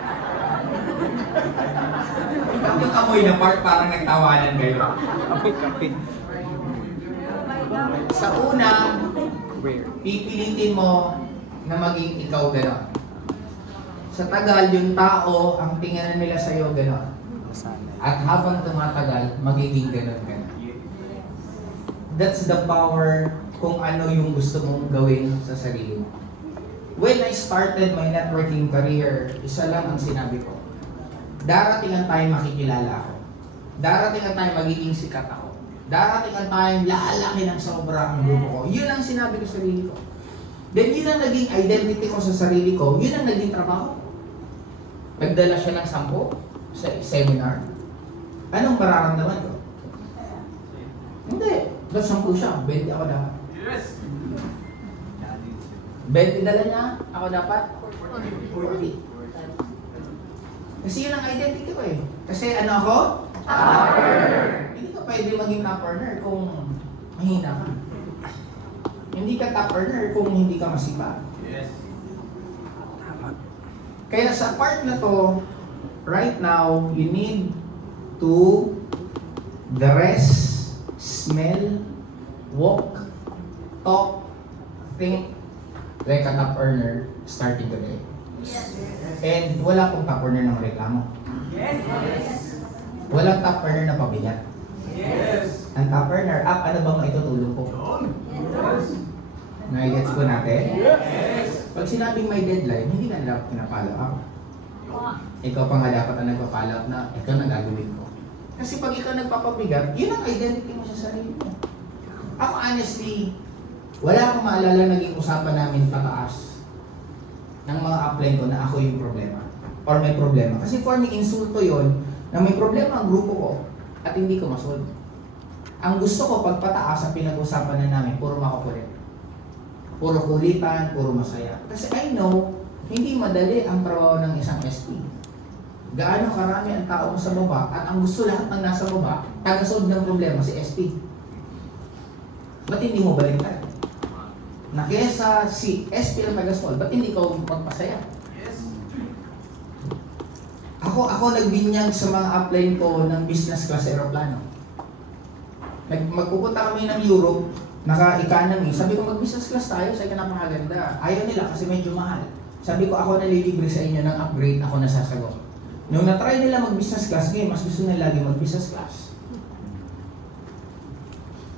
yung amoy na part parang nagtawanan kayo. Amoy kapit. Sa una, Where? pipilitin mo na maging ikaw gano'n. Sa tagal, yung tao, ang tingnan nila sa'yo gano'n. At habang tumatagal, magiging gano'n ka na. That's the power kung ano yung gusto mong gawin sa sarili mo. When I started my networking career, isa lang ang sinabi ko. Darating ang time makikilala ako. Darating ang time magiging sikat ako. Darating ang time lalaki ng sobra ang grupo ko. Yun ang sinabi ko sa sarili ko. Then yun ang naging identity ko sa sarili ko. Yun ang naging trabaho. Nagdala siya ng 10 sa seminar. Anong mararamdaman ko? Hindi. Ba't 10 siya? 20 ako dapat. Yes! 20 dala niya, ako dapat 40. Kasi yun ang identity ko eh. Kasi ano ako? Top earner. Hindi ka pwede maging top earner kung mahina ka. Hindi ka top earner kung hindi ka masipag. Yes. Kaya sa part na to, right now, you need to dress, smell, walk, talk, think like a top earner starting today. And wala pong top earner ng reklamo. Walang top earner na pabigat. Ang top earner, ano bang maitutulong ko? Nai-gets po natin? Pag sinabing may deadline, hindi ka na dapat pinapollow up. Ikaw pa nga dapat ang nagpa-follow up na ito na gagawin ko. Kasi pag ikaw nagpapabigat, yun ang identity mo sa sarili mo. Ako honestly, wala akong maalala naging usapan namin pataas ng mga upline ko na ako yung problema or may problema. Kasi for me, insulto yon na may problema ang grupo ko at hindi ko masolve. Ang gusto ko pag pataas ang pinag-usapan na namin, puro makukulit. Puro kulitan, puro masaya. Kasi I know, hindi madali ang trabaho ng isang SP. Gaano karami ang tao sa baba at ang gusto lahat ng nasa baba, taga-solve ng problema si SP. Ba't hindi mo baliktad? Na kesa si SP ang taga-solve, ba't hindi ko magpasaya? Ako nagbinyag sa mga upline ko ng business class aeroplano. Magpupunta kami ng Europe, naka-economy. Sabi ko, mag-business class tayo, sabi ko napakaganda. Ayaw nila kasi medyo mahal. Sabi ko, ako nalilibre sa inyo ng upgrade, ako nasasagot. Nung na-try nila mag-business class, ngayon mas gusto nila lagi mag-business class.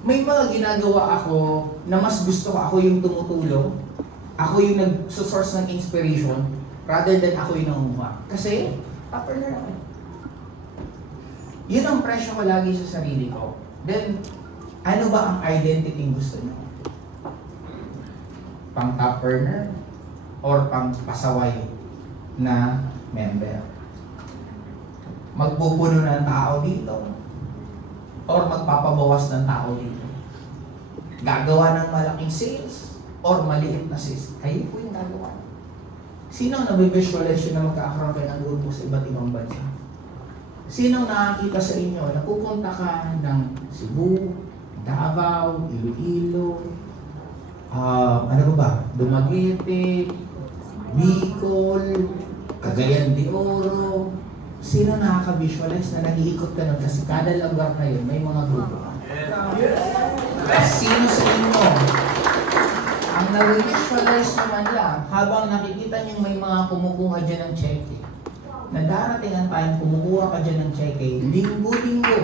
May mga ginagawa ako na mas gusto ko, ako yung tumutulong, ako yung nag-source ng inspiration, rather than ako yung nangunguha. Kasi, upper na ako. Yun ang presyo ko lagi sa sarili ko. Then, ano ba ang identity yung gusto nyo? Pang top earner or pang pasaway na member? Magpupuno ng tao dito or magpapabawas ng tao dito? Gagawa ng malaking sales or maliit na sales? Kayo po yung gagawa. Sino ang nabivisualize na magkakaroon kayo ng grupo sa iba't ibang bansa? Sino nakakita sa inyo na pupunta ka ng Cebu, Davao, Iloilo, ano ba? Dumaguete, Bicol, Cagayan de Oro. Sino nakaka-visualize na nag-iikot ka nun? Kasi kada lugar na yun, may mga grupo ka. Sino sa inyo ang nag-visualize naman lang habang nakikita nyo may mga kumukuha dyan ng cheque? Na darating ang time, kumukuha ka dyan ng cheque, linggo-linggo.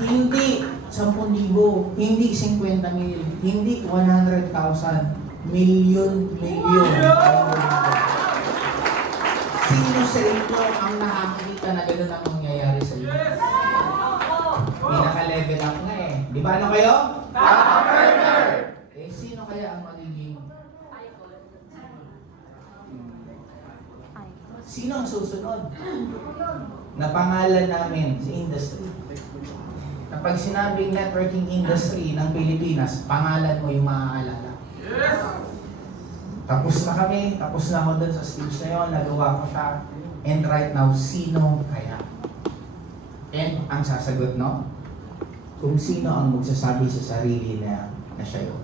Hindi 10,000, hindi 50,000, hindi 100,000, milyon. Sino sa inyo ang nakakita na gano'n ang mangyayari sa inyo? Pinaka-level up nga eh. Di ba ano kayo? Top earner! Eh, sino kaya ang magiging? Sino ang susunod? Na pangalan namin sa industry. Na pag sinabing networking industry ng Pilipinas, pangalan mo yung maaalala. Tapos na kami, tapos na ako dun sa stage na yun, nagawa ko siya. And right now, sino kaya? And ang sasagot, no? Kung sino ang magsasabi sa sarili na siya yun.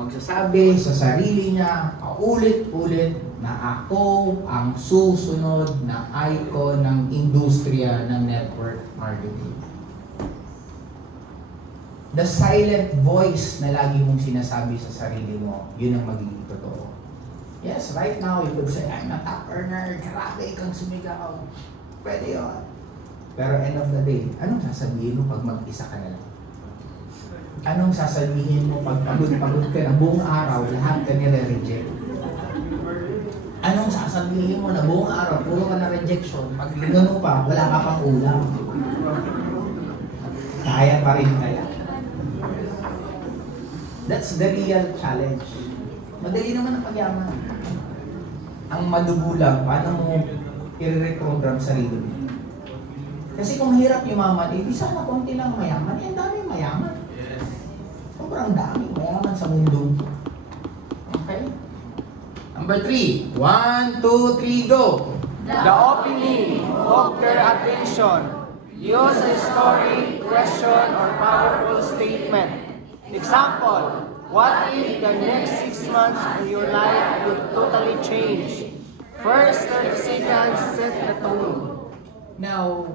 Magsasabi sa sarili niya, paulit-ulit, na ako ang susunod na icon ng industriya ng network marketing. The silent voice na lagi mong sinasabi sa sarili mo, yun ang magiging totoo. Yes, right now, you could say, I'm a top earner, grabe kang sumigaw. Pwede yun. Pero end of the day, anong sasabihin mo pag mag-isa ka na lang? Anong sasabihin mo pag pagod ka na buong araw, lahat ka nire-reject? Anong sasabihin mo na buong araw, puro ka na rejection, pag lingon mo pa, wala ka pang ulam? Kaya pa rin kaya? That's the real challenge. Madali naman ang pagyaman. Ang madugulang, paano mo i-reprogram sarili mo? Kasi kung hirap yumaman, di sana konti lang mayaman, ang daming mayaman. Sobrang daming mayaman sa mundo. Okay? Number 3. 1, 2, 3, go! The opening, hook their attention. Use a story, question, or powerful statement. Example, what if the next 6 months of your life would totally change? 30 seconds, set the tone. Now, 1, 2, 3, go! The opening, hook their attention. Use a story, question, or powerful statement. Example, what if the next 6 months of your life would totally change? First 30 seconds, set the tone. Now,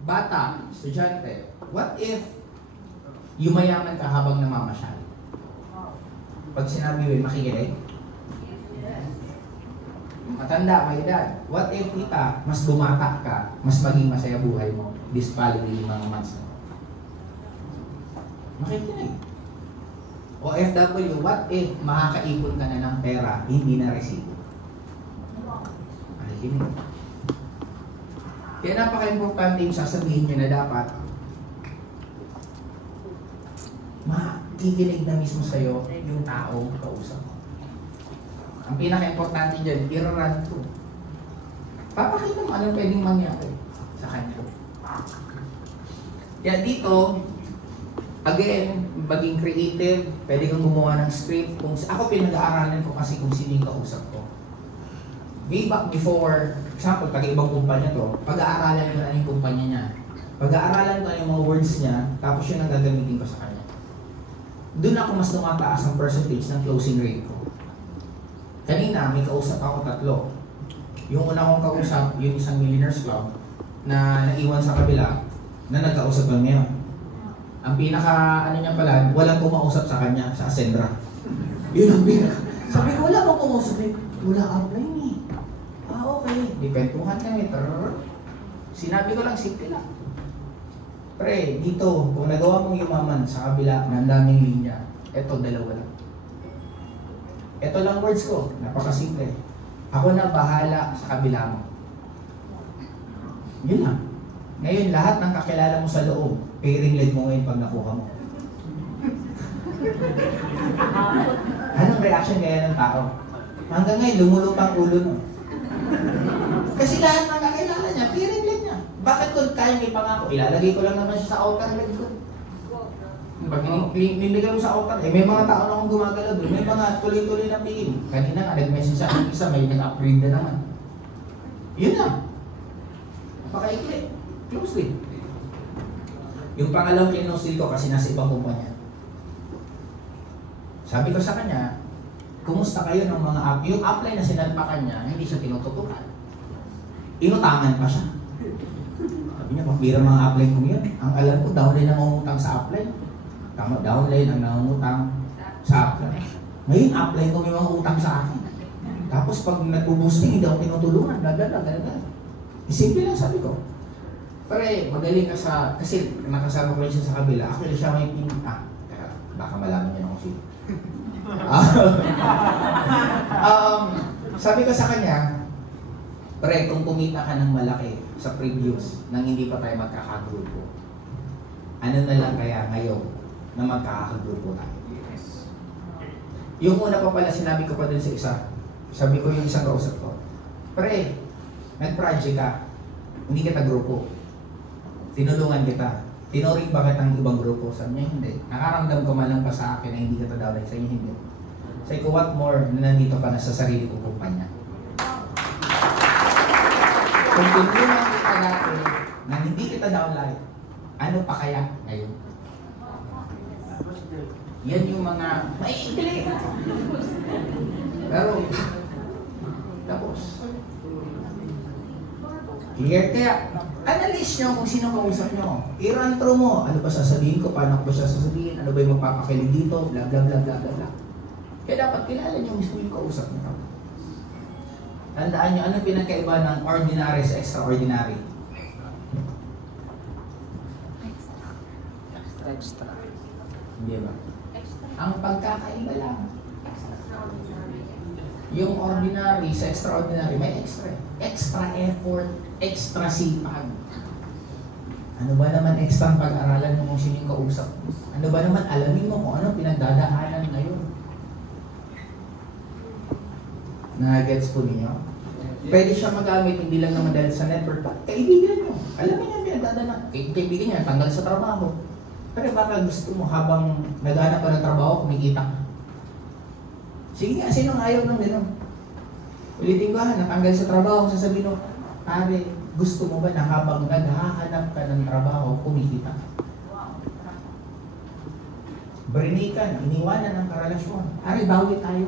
1, 2, 3, go! Bata, estudyante, what if yumayaman ka habang namamasyal? Pag sinabi mo, makikinig? Matanda, may edad. What if kita, mas bumata ka, mas maging masaya buhay mo this following mga months na? Makikinig. OFW, what if makakaipon ka na ng pera, hindi na resibo? Makikinig. Kaya napaka-importante yung sasabihin nyo na dapat makikinig na mismo sa'yo yung taong kausap mo. Ang pinaka-importante dyan, i-run to. Papakita mo anong pwedeng mangyari sa kanya. Kaya dito, again, maging creative, pwede kang gumawa ng script. Kung ako pinag-aaralan ko kasi kung sino yung kausap ko. Way back before, example, pag ibang kumpanya to, pag-aaralan ko na yung kumpanya niya. Pag-aaralan ko na yung mga words niya, tapos yun ang gagamitin ko sa kanya. Doon ako mas tumataas ang percentage ng closing rate ko. Kanina, may kausap ako 3. Yung una kong kausap, yung isang Millionaires Club, na naiwan sa kabila, na nagkausap lang ngayon. Ang pinaka, niya pala, walang kumausap sa kanya, sa Ascendra. Yun ang pinaka. Sabi ko, wala akong kumausap eh. Wala upline eh. Okay. Dipentuhan kami. Sinabi ko lang, simple lang. Pre, dito, kung nagawa mong yumaman sa kabila, ng daming linya, eto, 2 lang. Eto lang words ko, napakasimple. Ako na bahala sa kabila mo. Yun lang. Ngayon, lahat ng kakilala mo sa loob, pairing lead mo ngayon pag nakuha mo. Anong reaction kaya ng tao? Hanggang ngayon, lumulupang ulo mo. Kasi lahat ng kakilala niya, pairing lead niya. Bakit kung kaya may pangako? Ilalagay ko lang naman siya sa outer leg ko. Pag niligaw sa outer, may mga tao na akong gumagala doon. May mga tuloy-tuloy na pingin. Kanina nga, nag-message sa akin isa, may nag-upgrade na naman. Yun lang. Napaka-ikli. Close din. Yung pangalawang kinosil ko kasi nasa ibang kumpanya. Sabi ko sa kanya, kumusta kayo ng mga app? Yung apply na sinalpakan niya, hindi siya tinututukan. Inutangan pa siya. Sabi niya, pambira mga apply ko yun. Ang alam ko, downline ang mangungutang sa apply. Tama, downline ang nangungutang sa apply. Ngayon, apply ko may mga utang sa akin. Tapos pag nag-boosting, hindi ako tinutulungan. Gagala. Simple lang sabi ko. Pare, magaling ka sa, kasi nakasama ko rin siya sa kabila. Actually, siya may baka malaman niya na kung sino. Sabi ko sa kanya, pare, kung kumita ka ng malaki sa previous nang hindi pa tayo magkakagrupo, ano na lang kaya ngayon na magkakagrupo tayo? Yung una pa pala, sinabi ko pa dun sa isa. Sabi ko yung isang kausap ko, pare, nag-project ka, hindi kita grupo. Tinulungan kita. Tinuring ba kitang ibang grupo? Sabi niya, hindi. Nakaramdam ko man lang pa sa akin na hindi kita downline. Sa inyo, hindi. Sabi ko, what more na nandito ka na sa sarili kong kumpanya? Kung tinulungan kita dati na hindi kita downline, ano pa kaya ngayon? Yan yung mga maiikli. Pero, tapos. Clear kaya, analyze nyo kung sino kausap nyo. I-run through mo. Ano ba sasabihin ko? Paano ko ba siya sasabihin? Ano ba yung magpapakilig dito? Bla bla bla bla bla. Kaya dapat kilala nyo mismo yung kausap nyo. Tandaan nyo, anong pinagkaiba ng ordinary sa extraordinary? Extra. Hindi ba? Ang pagkakaiba lang. Yung ordinary sa extraordinary, may extra. Extra effort, extra sipag. Ano ba naman extra pag-aralan mo kung sino yung kausap mo? Ano ba naman alamin mo kung ano pinagdadaanan ngayon? Na-gets po ninyo? Pwede siya magamit, hindi lang naman dahil sa network. Kaibigan nyo. Alamin niya pinagdadaanan. Kaibigan niya, tanggal sa trabaho. Pero baka gusto mo habang naghanap ka ng trabaho, kumikita ka. Sige nga, sino ayaw ng gano'n? Ulitin ko natanggal sa trabaho, sasabihin mo, pare, gusto mo ba na habang naghahanap ka ng trabaho, kumikita ka? Brinikan, iniwanan ng karelasyon. Pare, bawi tayo.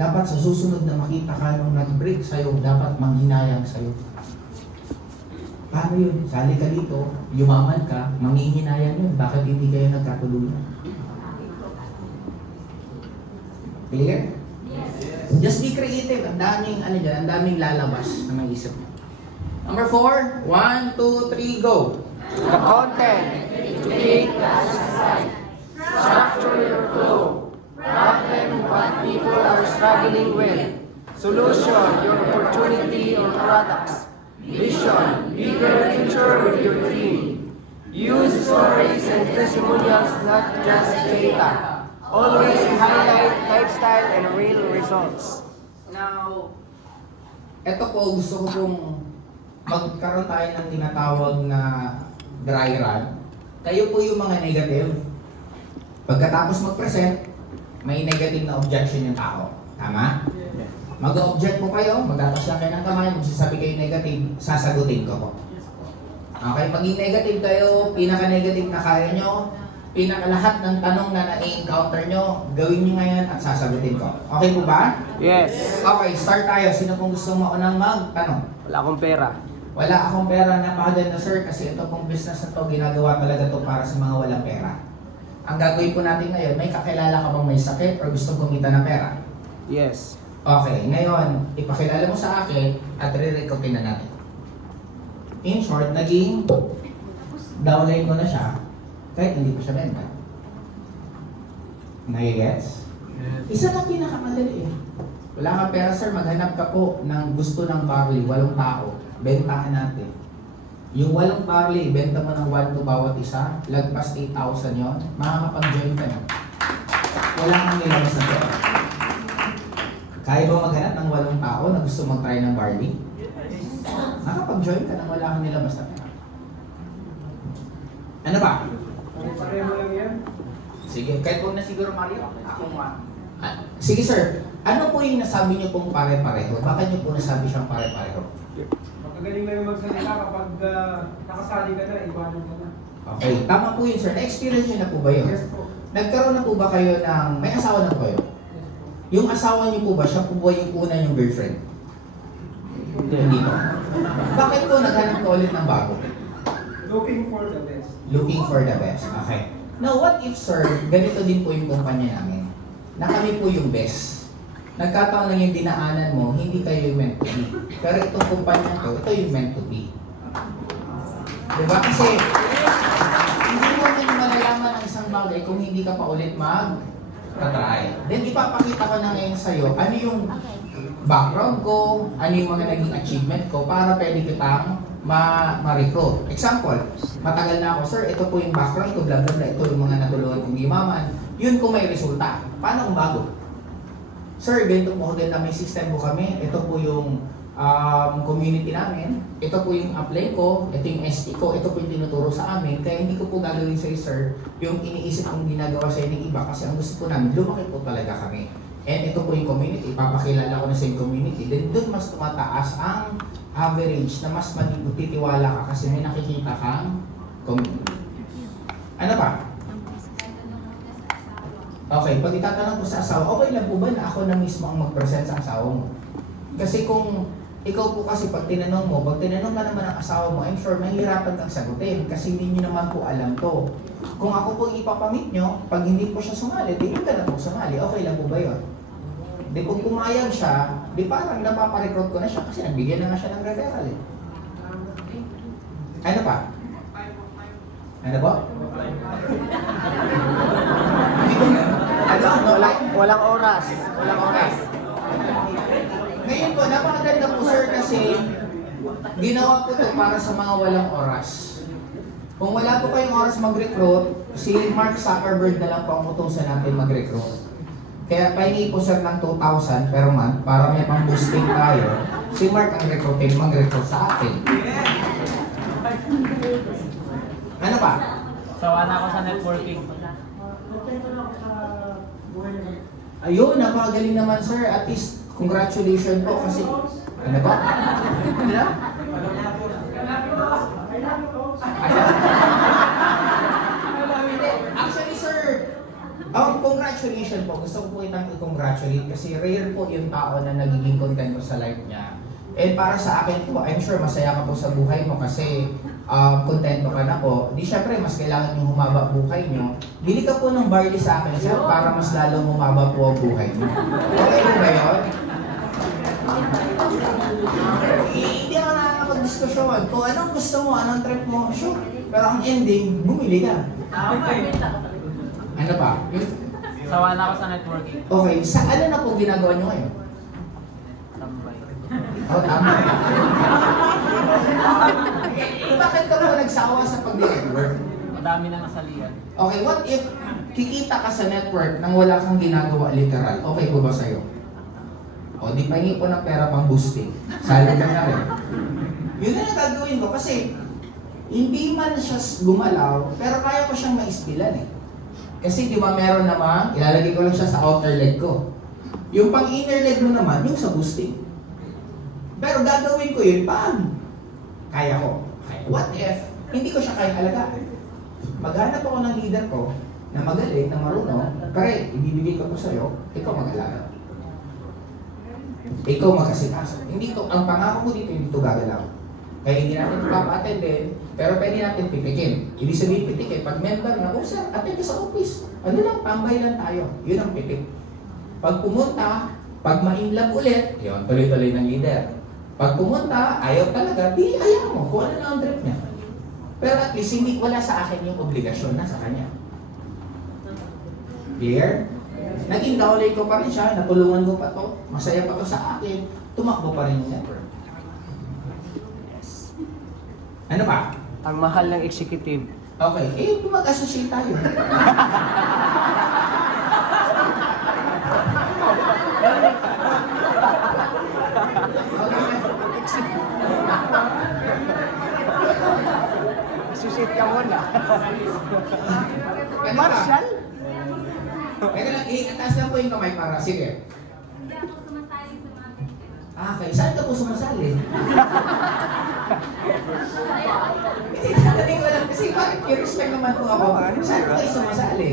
Dapat sa susunod na makita ka nung nag-break sa'yo, dapat manghinayang sa'yo. Paano yun? Sali ka dito, yumaman ka, manghihinayan yun. Bakit hindi kayo nagkatuluyan? Clear? Just be creative. Ang daming, ang daming lalabas na may isip mo. Number 4, 1, 2, 3, go! The content, educate, structure your flow, problem, what people are struggling with, solution, your opportunity or products, vision, bigger future with your team, use stories and testimonials, not just data, always highlight lifestyle and real results. Now, eto po, gusto ko pong magkaroon tayo ng tinatawag na dry run. Kayo po yung mga negative. Pagkatapos mag-present, may negative na objection yung tao. Tama? Mag-object po kayo, magtatas lang kayo ng kamay, magsasabi kayo negative, sasagutin ko po. Okay, maging negative kayo, pinaka-negative na kaya nyo, pinaka-lahat ng tanong na na-encounter nyo, gawin nyo ngayon at sasagutin ko. Okay po ba? Yes. Okay, start tayo. Sino pong gusto maunang magtanong? Wala akong pera. Wala akong pera, napakaganda sir, kasi ito pong business na to, ginagawa talaga to para sa mga walang pera. Ang gagawin po natin ngayon, may kakilala ka bang may sakit or gusto kumita ng pera? Yes. Okay, ngayon, ipakilala mo sa akin at re-recruitin na natin. In short, naging downline ko na siya kahit hindi pa siya benta. Nagigets? Isa lang pinakamadali eh. Wala kang pera sir, maghanap ka po ng gusto ng barley, 8 tao. Bentahan natin. Yung 8 barley, benta mo ng 1 to bawat isa, lagpas 8,000 yun, makakapag-join ka na. Wala kang nilabas na pera. Kaya ba maghanap ng 8 tao na gusto mag-try ng barley? Makakapag-join ka nang wala kang nilabas na pera. Ano ba? Pareho lang yan. Sige, kahit huwag na siguro Mario, ako nga. Sige sir, ano po yung nasabi niyo pong pare-pareho? Bakit niyo po nasabi siyang pare-pareho? Magagaling na yung magsalita kapag nakasali ka na, iwanan ka na. Okay, tama po yun sir. Na-experience niyo na po ba yun? Yes po. Nagkaroon na po ba kayo ng, may asawa na po kayo? Yung asawa niyo po ba, siya po ba yung una yung girlfriend? Hindi po. Bakit po naghanap ka ulit ng bago? Looking for the best. Looking for the best. Okay. Now, what if sir, ganito din po yung kumpanya namin, na kami po yung best. Nagkataon lang yung dinaanan mo, hindi kayo yung meant to be. Pero itong kumpanya to, ito yung meant to be. Diba? Kasi, hindi mo naman malalaman ang isang bagay kung hindi ka pa ulit mag-try. Then, ipapakita ko na ngayon sa'yo, ano yung background ko, ano yung mga naging achievement ko, para pwede kitang ma-recruit. Example, matagal na ako, sir, ito po yung background ko, blah blah blah, ito yung mga natulungan kong gimaman. Yun kung may resulta. Paano kung bago? Sir, ganito po din na may system po kami. Ito po yung community namin. Ito po yung apply ko. Ito yung ST ko. Ito po yung tinuturo sa amin. Kaya hindi ko po gagawin sa'yo, sir, yung iniisip kong ginagawa sa'yo ng iba. Kasi ang gusto po namin, lumaki po talaga kami. And ito po yung community. Ipapakilala ko na sa yung community. Then doon mas tumataas ang average na mas matitiwala ka kasi may nakikita kang community. Ano pa? Okay, pag itatanong ko sa asawa, okay lang po ba na ako na mismo ang mag-present sa asawa mo? Kasi kung ikaw po kasi pag tinanong ka naman ang asawa mo, I'm sure mahirapan kang sagutin kasi hindi nyo naman po alam to. Kung ako po ipapamit nyo, pag hindi po siya sumali, di yun ka na po sumali. Okay lang po ba yun? Di kung pumayag siya, di parang napaparecruit ko na siya kasi nagbigyan na nga siya ng referral eh. Ano pa? Ano ba? Walang oras. Walang oras. Ngayon po, napakaganda po sir kasi ginawa ko to para sa mga walang oras. Kung wala po kayong oras mag-recruit, si Mark Zuckerberg na lang po ang utusan natin mag-recruit. Kaya pahingi po sir ng 2,000 per month para may pang-boosting tayo. Si Mark ang recruiting, mag-recruit sa atin. Ano pa? Sawa na ako sa networking. Ayun, napakagaling naman sir. At least, congratulations po kasi... Ano ba? Ano? Actually sir, congratulations po. Gusto ko po itang i-congratulate kasi rare po yung tao na nagiging content ko sa life niya. And para sa akin po, I'm sure masaya ka po sa buhay mo kasi kontento ka na po. Di syempre, mas kailangan yung humaba buhay nyo. Bili ka po ng barley sa akin, sir, para mas lalong humaba po ang buhay nyo. Okay po ba yun? Hindi ako nakakapag-diskusyon. Kung anong gusto mo, anong trip mo, sure. Pero ang ending, bumili ka. Ano pa? Sawa na ako sa networking. Okay, sa ano na po ginagawa nyo ngayon? Tambay. Oh, tama. Bakit ka po nagsawa sa pag-network? Madami na nasalihan. Okay, what if kikita ka sa network nang wala kang ginagawa literal? Okay po ba sa'yo? O, di pahingi ko ng pera pang boosting. Sali ka na rin. Yun na yung gagawin ko kasi hindi man siya gumalaw, pero kaya ko siyang maistilan eh. Kasi di ba meron naman, ilalagay ko lang siya sa outer leg ko. Yung pang inner leg mo naman, yung sa boosting. Pero gagawin ko yun pag kaya ko. Okay. What if, hindi ko siya kaya alagaan? Maghanap ako ng leader ko na magaling, na marunong, pare, ibibigay ko to sa'yo, ikaw mag-alaga. Ikaw mag-asikaso. Hindi to, ang pangako mo dito, hindi to gagalaw. Kaya hindi natin ito papa-attendin, pero pwede natin pitikin. Ibig sabihin pitikin, pag member na, oh sir, attend ka sa office. Ano lang, tambay lang tayo. Yun ang pitik. Pag pumunta, pag ma-inlove ulit, yun, tuloy-tuloy ng leader. Pag pumunta, ayaw talaga, di ayaw mo, kung ano na ang trip niya. Pero at least, hindi wala sa akin yung obligasyon na sa kanya. Clear? Naging kaulay ko pa rin siya, natulungan ko pa to, masaya pa to sa akin, tumakbo pa rin yung network. Ano pa? Ang mahal ng executive. Okay, mag-associate tayo. Associate ka muna. Ano Marshall? Teka lang, ataas lang po yung kamay para, sige. Hindi ako sumasali sa mga ganito. Okay, saan ka po sumasali? Hindi, natating ko lang. Kasi bakit curious lang naman po ako. Saan ko kayo sumasali?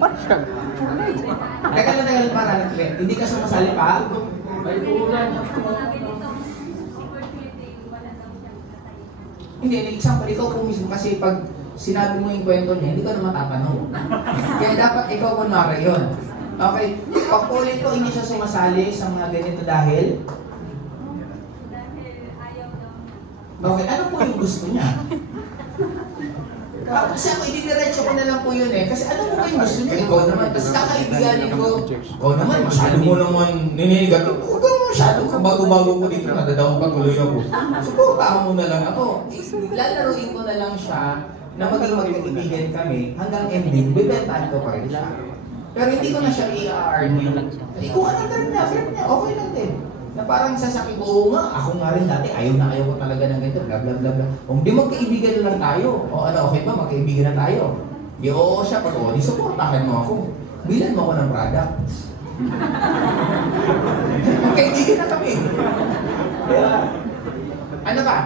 Marshall? Teka lang para nag-click. Hindi ka sumasali pa? Mga ganitong opportunity, wala daw siyang kasali. Hindi, example, ikaw po mismo kasi pag sinabi mo yung kwento niya, hindi ko na matatanong. Kaya dapat ikaw kunwari yun. Okay, pag-ulit ko, hindi siya sumasali sa mga ganito dahil? Dahil ayaw daw niya. Okay, ano po yung gusto niya? Kasi ako, ididiretso ko na lang po yun eh. Kasi ano po yung gusto niya? Ikaw naman. Tapos kakaibiganin ko, ikaw naman, masyado mo naman nininigat. Huwag ka masyado ka bago-bago ko dito. Nadadaw pa tuloy ako. Suportahan mo na lang ako. Lalaruin ko na lang siya na maging magkaibigan kami hanggang ending, bibentahan ko pa rin siya. Pero hindi ko na siya i-argue. Kung anong trip niya, okay lang din. Na parang sasabi ko, oo nga, ako nga rin dati, ayaw na ayaw ko talaga ng ganito, bla bla bla bla. Kung di magkaibigan lang tayo, o ano, okay ba, magkaibigan na tayo. Di oo siya, pag di supportahan mo ako. Bilan mo ako ng product. Magkaibigan na kami. Ano ba?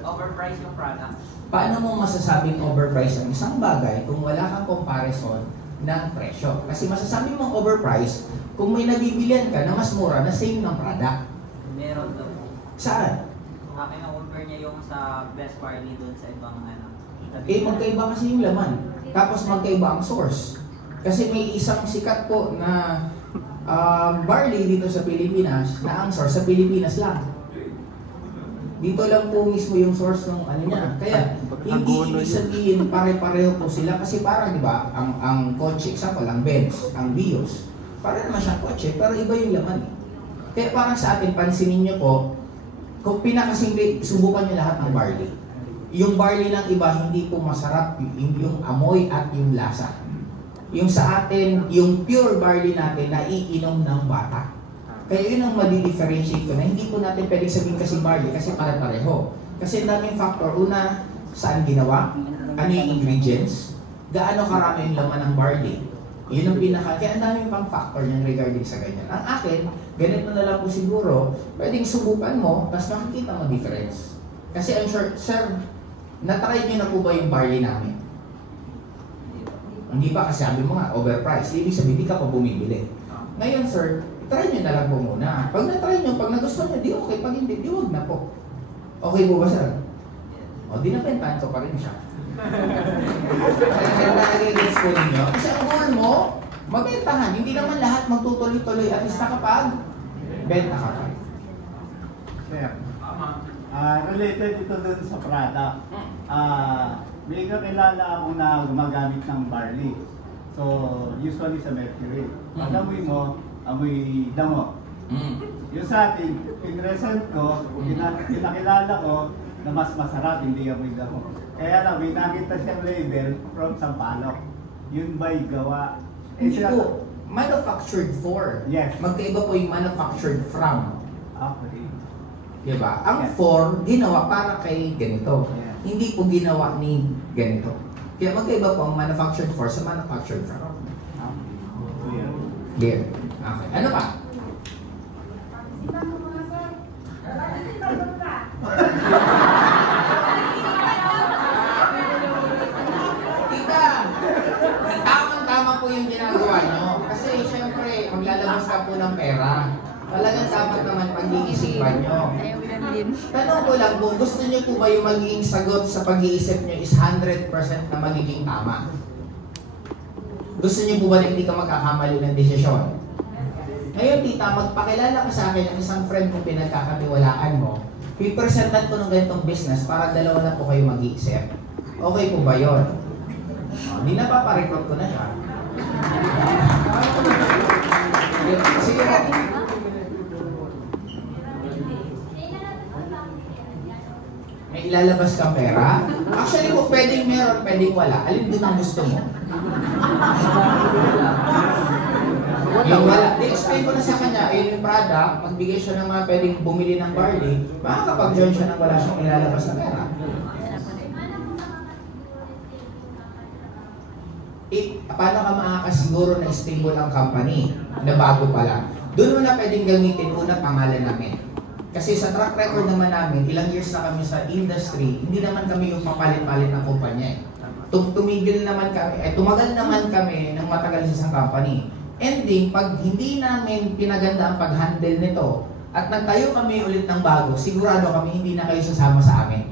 Overpriced yung product. Paano mo masasabing overpriced ang isang bagay kung wala kang comparison ng presyo? Kasi masasabi mong overpriced kung may nabibilihan ka na mas mura na same ng product. Meron daw. Saan? Akin na-compare niya yung sa best barley doon sa ibang ano. Magkaiba kasi yung laman. Tapos magkaiba ang source. Kasi may isang sikat po na barley dito sa Pilipinas na ang source sa Pilipinas lang. Dito lang po mismo yung source ng ano niya. Kaya hindi ibig sabihin pare-pareho po sila kasi parang di ba ang kotse, example, ang Benz, ang Vios. Para naman siyang kotse, pero iba yung laman eh. Kaya parang sa atin, pansinin niyo po, kung pinakasimple, subukan niyo lahat ng barley. Yung barley ng iba, hindi po masarap yung amoy at yung lasa. Yung sa atin, yung pure barley natin, naiinom ng bata. Kaya yun ang madi-differentiate ko na hindi po natin pwedeng sabihin kasi barley kasi pare-pareho. Kasi ang daming factor. Una, saan ginawa? Ano yung ingredients? Gaano karami yung laman ng barley? Yun ang pinaka, kaya ang daming pang factor niyan regarding sa ganyan. Ang akin, ganito na lang po siguro, pwedeng subukan mo, tapos makikita mo difference. Kasi I'm sure, sir, natry niyo na po ba yung barley namin? Hindi pa kasi sabi mo nga, overpriced. Ibig sabihin, hindi ka pa bumibili. Ngayon, sir, try nyo na lang po muna. Pag na-try nyo, pag nagustuhan nyo, di okay. Pag hindi, di wag na po. Okay po ba, sir? O, di napentahan ko pa rin siya. Kaya nagigits po ninyo. Kasi ang goal mo, mabentahan. Hindi naman lahat magtutuloy-tuloy. At least nakapag, benta ka pa. Sir, related ito dun sa product. May kakilala ako na gumagamit ng barley. So, usually sa mercury. Pag amoy mo, amoy damo. Yung sa atin, pinresent ko, pinakilala ko na mas masarap, hindi amoy damo. Kaya lang, may nakita siyang label from Sampaloc. Yun ba'y gawa? Hindi po. Manufactured for. Yes. Magkaiba po yung manufactured from. Okay. Diba? Ang Yes. for, ginawa para kay ganito. Yes. Hindi po ginawa ni ganito. Kaya magkaiba po ang manufactured for sa manufactured from. Clear? Okay. Ano pa? Tita, tamang-tama po yung ginagawa nyo. Kasi syempre, maglalabas ka po ng pera. Talagang dapat naman pag-iisipan nyo. Tanong ko lang po, gusto nyo po ba yung magiging sagot sa pag-iisip nyo is 100% na magiging tama? Gusto nyo po ba na hindi ka magkakamali ng desisyon? Ngayon, tita, magpakilala ka sa akin ng isang friend kung pinagkakatiwalaan mo. Pipresentan ko ng ganitong business para dalawa na po kayo mag-iisip. Okay po ba yun? Hindi na paparecord ko na siya. Sige po. May ilalabas kang pera? Actually po, pwedeng meron, pwedeng wala. Alin din ang gusto mo? Yung wala. I-explain ko na sa kanya, ayun yung product, magbigay siya ng mga pwedeng bumili ng barley, makakapag-join siya ng wala siyang ilalabas na pera. Paano ka makakasiguro na stable ang company na bago pa lang? Doon mo na pwedeng gamitin una pangalan namin. Kasi sa track record naman namin, ilang years na kami sa industry, hindi naman kami yung papalit-palit ng kumpanya. Tumigil naman kami, tumagal naman kami ng matagal sa isang company. Ending, pag hindi namin pinaganda ang pag-handle nito at nagtayo kami ulit ng bago, sigurado kami hindi na kayo sasama sa amin.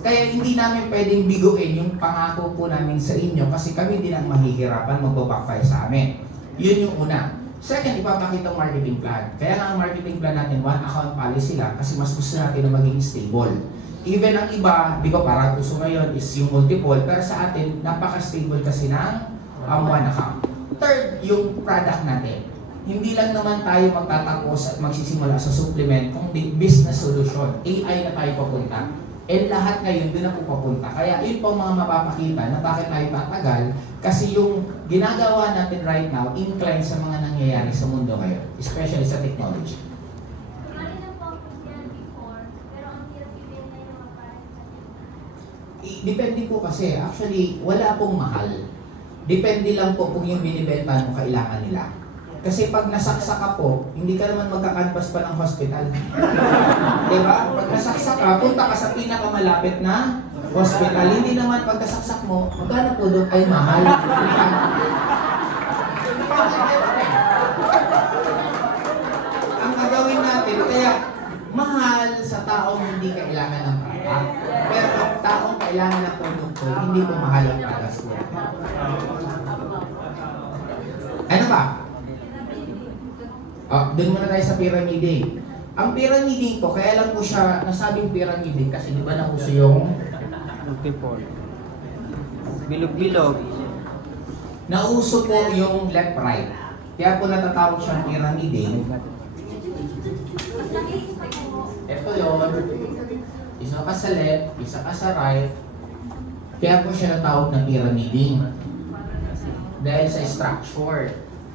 Kaya hindi namin pwedeng biguin yung pangako po namin sa inyo kasi kami din ang mahihirapan magbabackfire sa amin. Yun yung una. Second, ipapakita ang marketing plan. Kaya nga ang marketing plan natin, one account policy lang kasi mas gusto natin na maging stable. Even ang iba, di ba parang gusto ngayon is yung multiple, pero sa atin, napaka-stable kasi ng one account. Third, yung product natin. Hindi lang naman tayo magtatapos at magsisimula sa supplement, kundi business solution. AI na tayo papunta. And lahat ngayon, doon na po papunta. Kaya yun po mga mapapakita na bakit tayo tatagal. Kasi yung ginagawa natin right now, incline sa mga nangyayari sa mundo ngayon. Especially sa technology. Depende po kasi. Actually, wala pong mahal. Depende lang po kung yung binibenta mo kailangan nila. Kasi pag nasaksak ka po, hindi ka naman magkakanvas pa ng hospital. Diba? Pag nasaksak ka, punta ka sa pinakamalapit na hospital. Hindi naman pag nasaksak mo, magkano po doon ay mahal. Ang gagawin natin, kaya mahal sa taong hindi kailangan ng product. Pero ang taong kailangan ng produkto, hindi po mahal ang product. Ano ba? Doon muna tayo sa pyramiding. Ang pyramiding po, kaya lang po siya nasabing pyramiding kasi di ba nauso yung Multiple. Bilog-bilog. nauso po yung left-right. Kaya po natatawag siyang pyramiding. Ito yun. Isa ka sa left, isa ka sa right. Kaya po siya natawag na pyramiding. Dahil sa structure.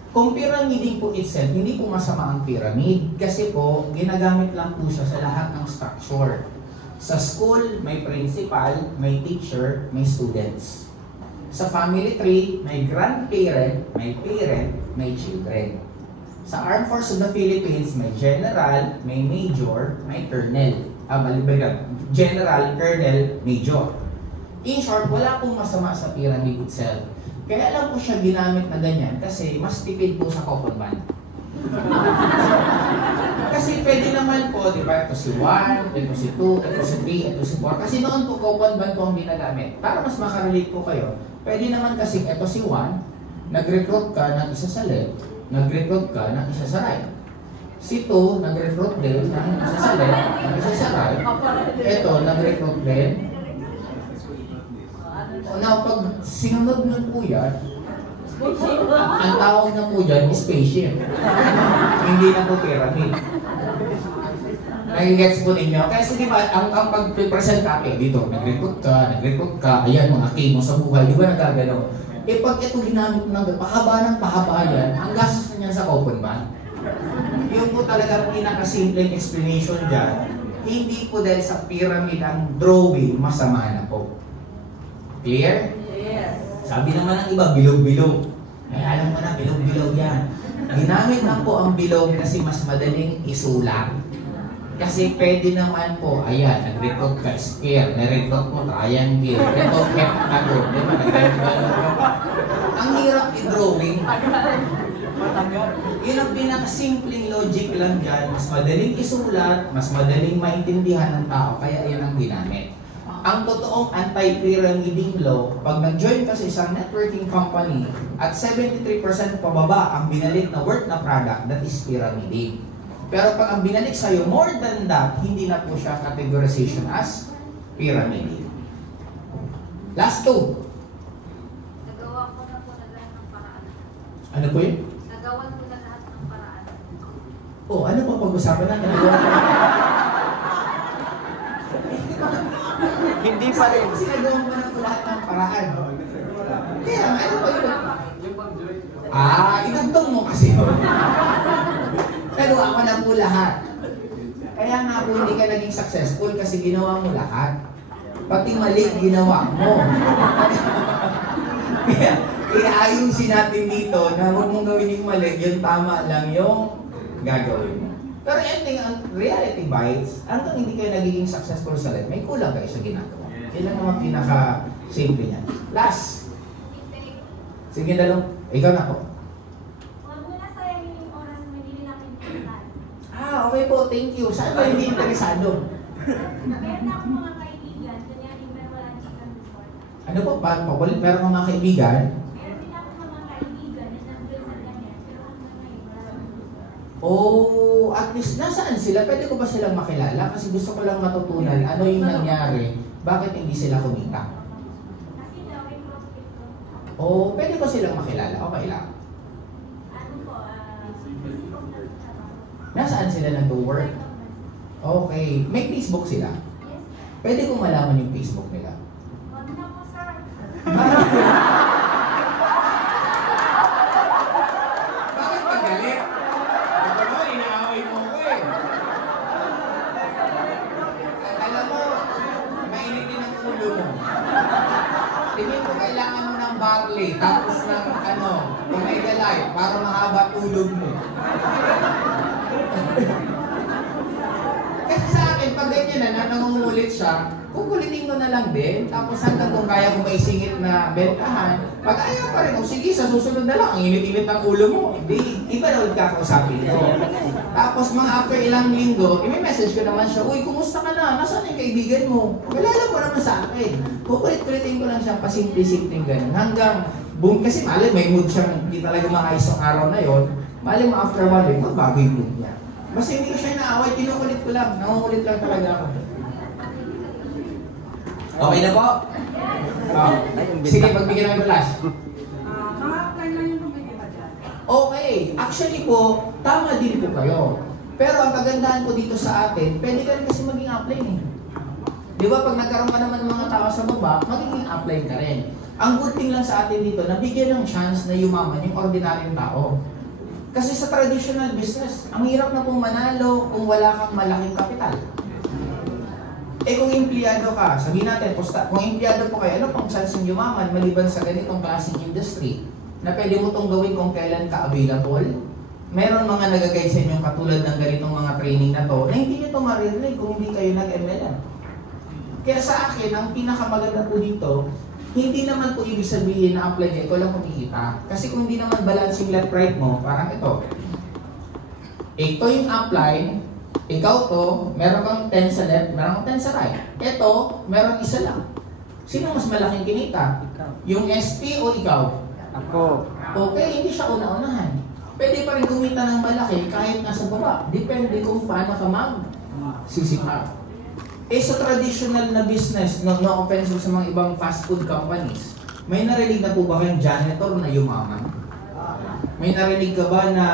Kung pyramiding po itself, hindi po masama ang pyramid kasi po, ginagamit lang po siya sa lahat ng structure. Sa school, may principal, may teacher, may students. Sa family tree, may grandparent, may parent, may children. Sa Armed Forces of the Philippines, may general, may major, may colonel. General, colonel, major. In short, wala pong masama sa pyramid itself. Kaya lang po siya ginamit na ganyan kasi mas tipid po sa coupon band. Kasi pwede naman po, di ba, ito si 1, ito si 2, ito si 3, ito si 4. Kasi noon po coupon band po ang ginagamit. Para mas makarelate po kayo, pwede naman kasi ito si 1, nag-recruit ka ng isa sa left, nag-recruit ka ng isa sa right. Si 2, nag-recruit din ng isa sa left, ng isa sa right. Ito, nag-recruit din. Now, pag sinunod nun po yan, ang tawag na po dyan is spaceship. Hindi na po pyramid. Nagigets po ninyo? Kasi di ba, ang pag-present natin dito, nag-recruit ka, ayan, mga key mo sa buhay, di ba nagagano? Eh pag ito ginamit ng pahaba ng pahaba yan, ang gastos na niyan sa coupon band. Yung po talaga pinakasimpleng explanation dyan, hindi po dahil sa pyramid ang drawing, masama na po. Clear? Yes. Sabi naman ng iba, bilog-bilog. Ay, alam mo na, bilog-bilog yan. Ginamit lang po ang bilog kasi mas madaling isulat. Kasi pwede naman po, ayan, nag-recruit ka square, nag-recruit mo triangle, ito, heptagon, di ba? Ang hirap i-drawing. Yun ang pinakasimpleng logic lang dyan. Mas madaling isulat, mas madaling maintindihan ng tao, kaya yan ang ginamit. Ang totoong anti-pyramiding law, pag nag-join ka sa isang networking company at 73% pababa ang binalik na worth na product, that is pyramiding. Pero pag ang binalik sa'yo more than that, hindi na po siya categorization as pyramiding. Last two. Nagawa ko na po na lahat ng paraan. Ano po yun? Nagawan ko na lahat ng paraan. Oh, ano po pag-usapan natin? Hindi pa rin. Sinagawa mo na po lahat ng paraan. Kaya, ano po yun? Idugtong mo kasi. Nagawa ko na po lahat. Kaya nga po hindi ka naging successful kasi ginawa mo lahat. Pati mali ginawa mo. Kaya ayusin natin dito na huwag mong gawin yung mali, yung tama lang yung gagawin mo. Pero ending, ang reality bites, hanggang hindi kayo nagiging successful sa life, may kulang kayo sa ginagawa. Yan lang naman pinaka-simple niyan. Last. Sige na lang. Ikaw na po. Huwag mo na sayangin yung oras mo, hindi lang important. Okay po. Thank you. Saan ba hindi interesado? Meron na akong mga kaibigan, kunyari meron wala chicken before. Ano po? Pero mga kaibigan, Meron din ako mga kaibigan na nandun sa ganyan, pero hanggang ngayon wala. oh, at least nasaan sila? Pwede ko ba silang makilala? Kasi gusto ko lang matutunan ano yung nangyari. Bakit hindi sila kumita? Kasi daw, may profit ko. Oh, pwede ko silang makilala? Okay lang. Ano po, Facebook na sa Nasaan sila nag-work? Okay. May Facebook sila? Yes. Pwede kong malaman yung Facebook nila. Huwag na po, sir. Bakit magalit? Ito mo, inaaway mo ko eh. Alam mo, mainit din ang ulo mo. Tingin ko kailangan mo ng barley, tapos ng omega life, para mahaba tulog mo. Kasi sa akin, pag ganyan na nangungulit siya, kukulitin ko na lang din. Tapos hanggang kung kaya ko maisingit na bentahan, pag ayaw pa rin, sige, sa susunod na lang, ang init-init ng ulo mo. Di, iba na ulit kakausapin ko. Tapos mga after ilang linggo, may message ko naman siya, uy, kumusta ka na? Nasaan yung kaibigan mo? Kilala mo naman sa akin. Kukulit-kulitin ko lang siya, pasimple-simple ganun. Hanggang, boom, kasi mali, may mood siyang hindi talaga maayos ang araw na yon. Mali mo after one week, magbago yung mood niya. Basta hindi ko siya inaaway, kinukulit ko lang. Nangungulit lang talaga ako. Okay na po? Sige, pagbigyan namin flash. Mga lang yung problema dyan. Okay, actually po, tama din po kayo. Pero ang kagandahan po dito sa atin, pwede ka rin kasi maging upline eh. Di ba, pag nagkaroon ka naman ng mga tao sa baba, magiging upline ka rin. Ang good thing lang sa atin dito, nabigyan ng chance na yumaman yung ordinaryong tao. Kasi sa traditional business, ang hirap na pong manalo kung wala kang malaking kapital. Eh kung empleyado ka, sabihin natin, kung empleyado po kayo, ano pang chance yung yumaman maliban sa ganitong klaseng industry na pwede mo itong gawin kung kailan ka available? Meron mga nag-guide sa inyong katulad ng ganitong mga training na to na hindi nyo ito maririnig kung hindi kayo nag-MLM. Kaya sa akin, ang pinakamaganda po dito, hindi naman po ibig sabihin na apply ka, ikaw lang kumikita. Kasi kung hindi naman balancing left right mo, parang ito. Ito yung apply, ikaw to, meron kang 10 sa left, meron kang 10 sa right. Ito, meron isa lang. Sino mas malaking kinita? Yung SP o ikaw? Ako. Okay, hindi siya una-unahan. Pwede pa rin kumita ng malaki kahit nasa baba. Depende kung paano ka mag-sisikap. Sa traditional na business, no offense sa mga ibang fast food companies, may narinig na po ba kayong janitor na yumaman? May narinig ka ba na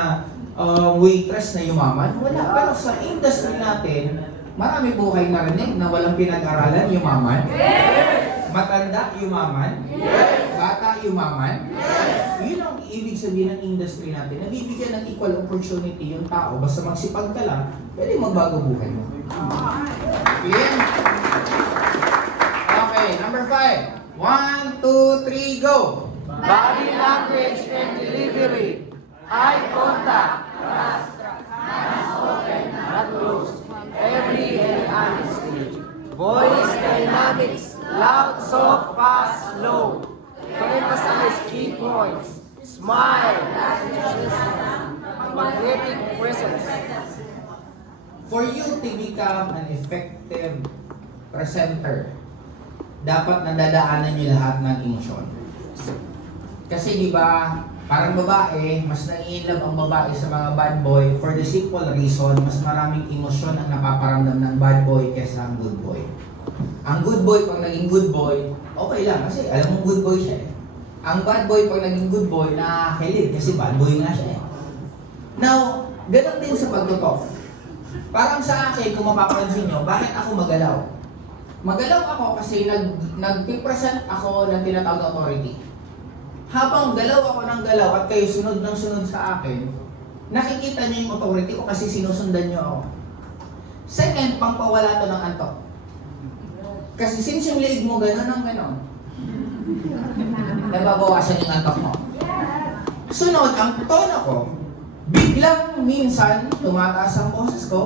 waitress na yumaman? Wala. Pero sa industry natin, marami po kayong narinig na walang pinag-aralan yumaman? Matanda yumaman? Bata yumaman? Yun ang ibig sabihin ng industry natin. Nabibigyan ng equal opportunity yung tao. Basta magsipag ka lang, pwede magbago buhay mo. Clear? Okay, number 5. 1, 2, 3, go! Body language and delivery. Eye contact. Hands open, not closed. Every and honesty. Voice dynamics. Loud, soft, fast, slow. To emphasize key points. Smile. Magnetic presence. For you to become an effective presenter, dapat nadadaanan nyo lahat ng emosyon. Kasi di ba, parang babae, mas nai-inlove ang babae sa mga bad boy for the simple reason, mas maraming emosyon ang napaparamdam ng bad boy kaysa ang good boy. Ang good boy, pag naging good boy, okay lang kasi alam mo good boy siya eh. Ang bad boy, pag naging good boy, nakakakilig kasi bad boy nga siya eh. Now, ganun din sa pagtutok. Parang sa akin, kung mapapansin nyo, bakit ako magalaw? Magalaw ako kasi nag-present ako ng tinatawag na authority. Habang galaw ako ng galaw at kayo sunod ng sunod sa akin, nakikita nyo yung authority ko kasi sinusundan nyo ako. Second, pangpawala to ng antok. Kasi since yung leeg mo gano'n ang gano'n, nababawasan yung antok mo. Sunod, ang tono ko, biglang minsan tumataas ang boses ko,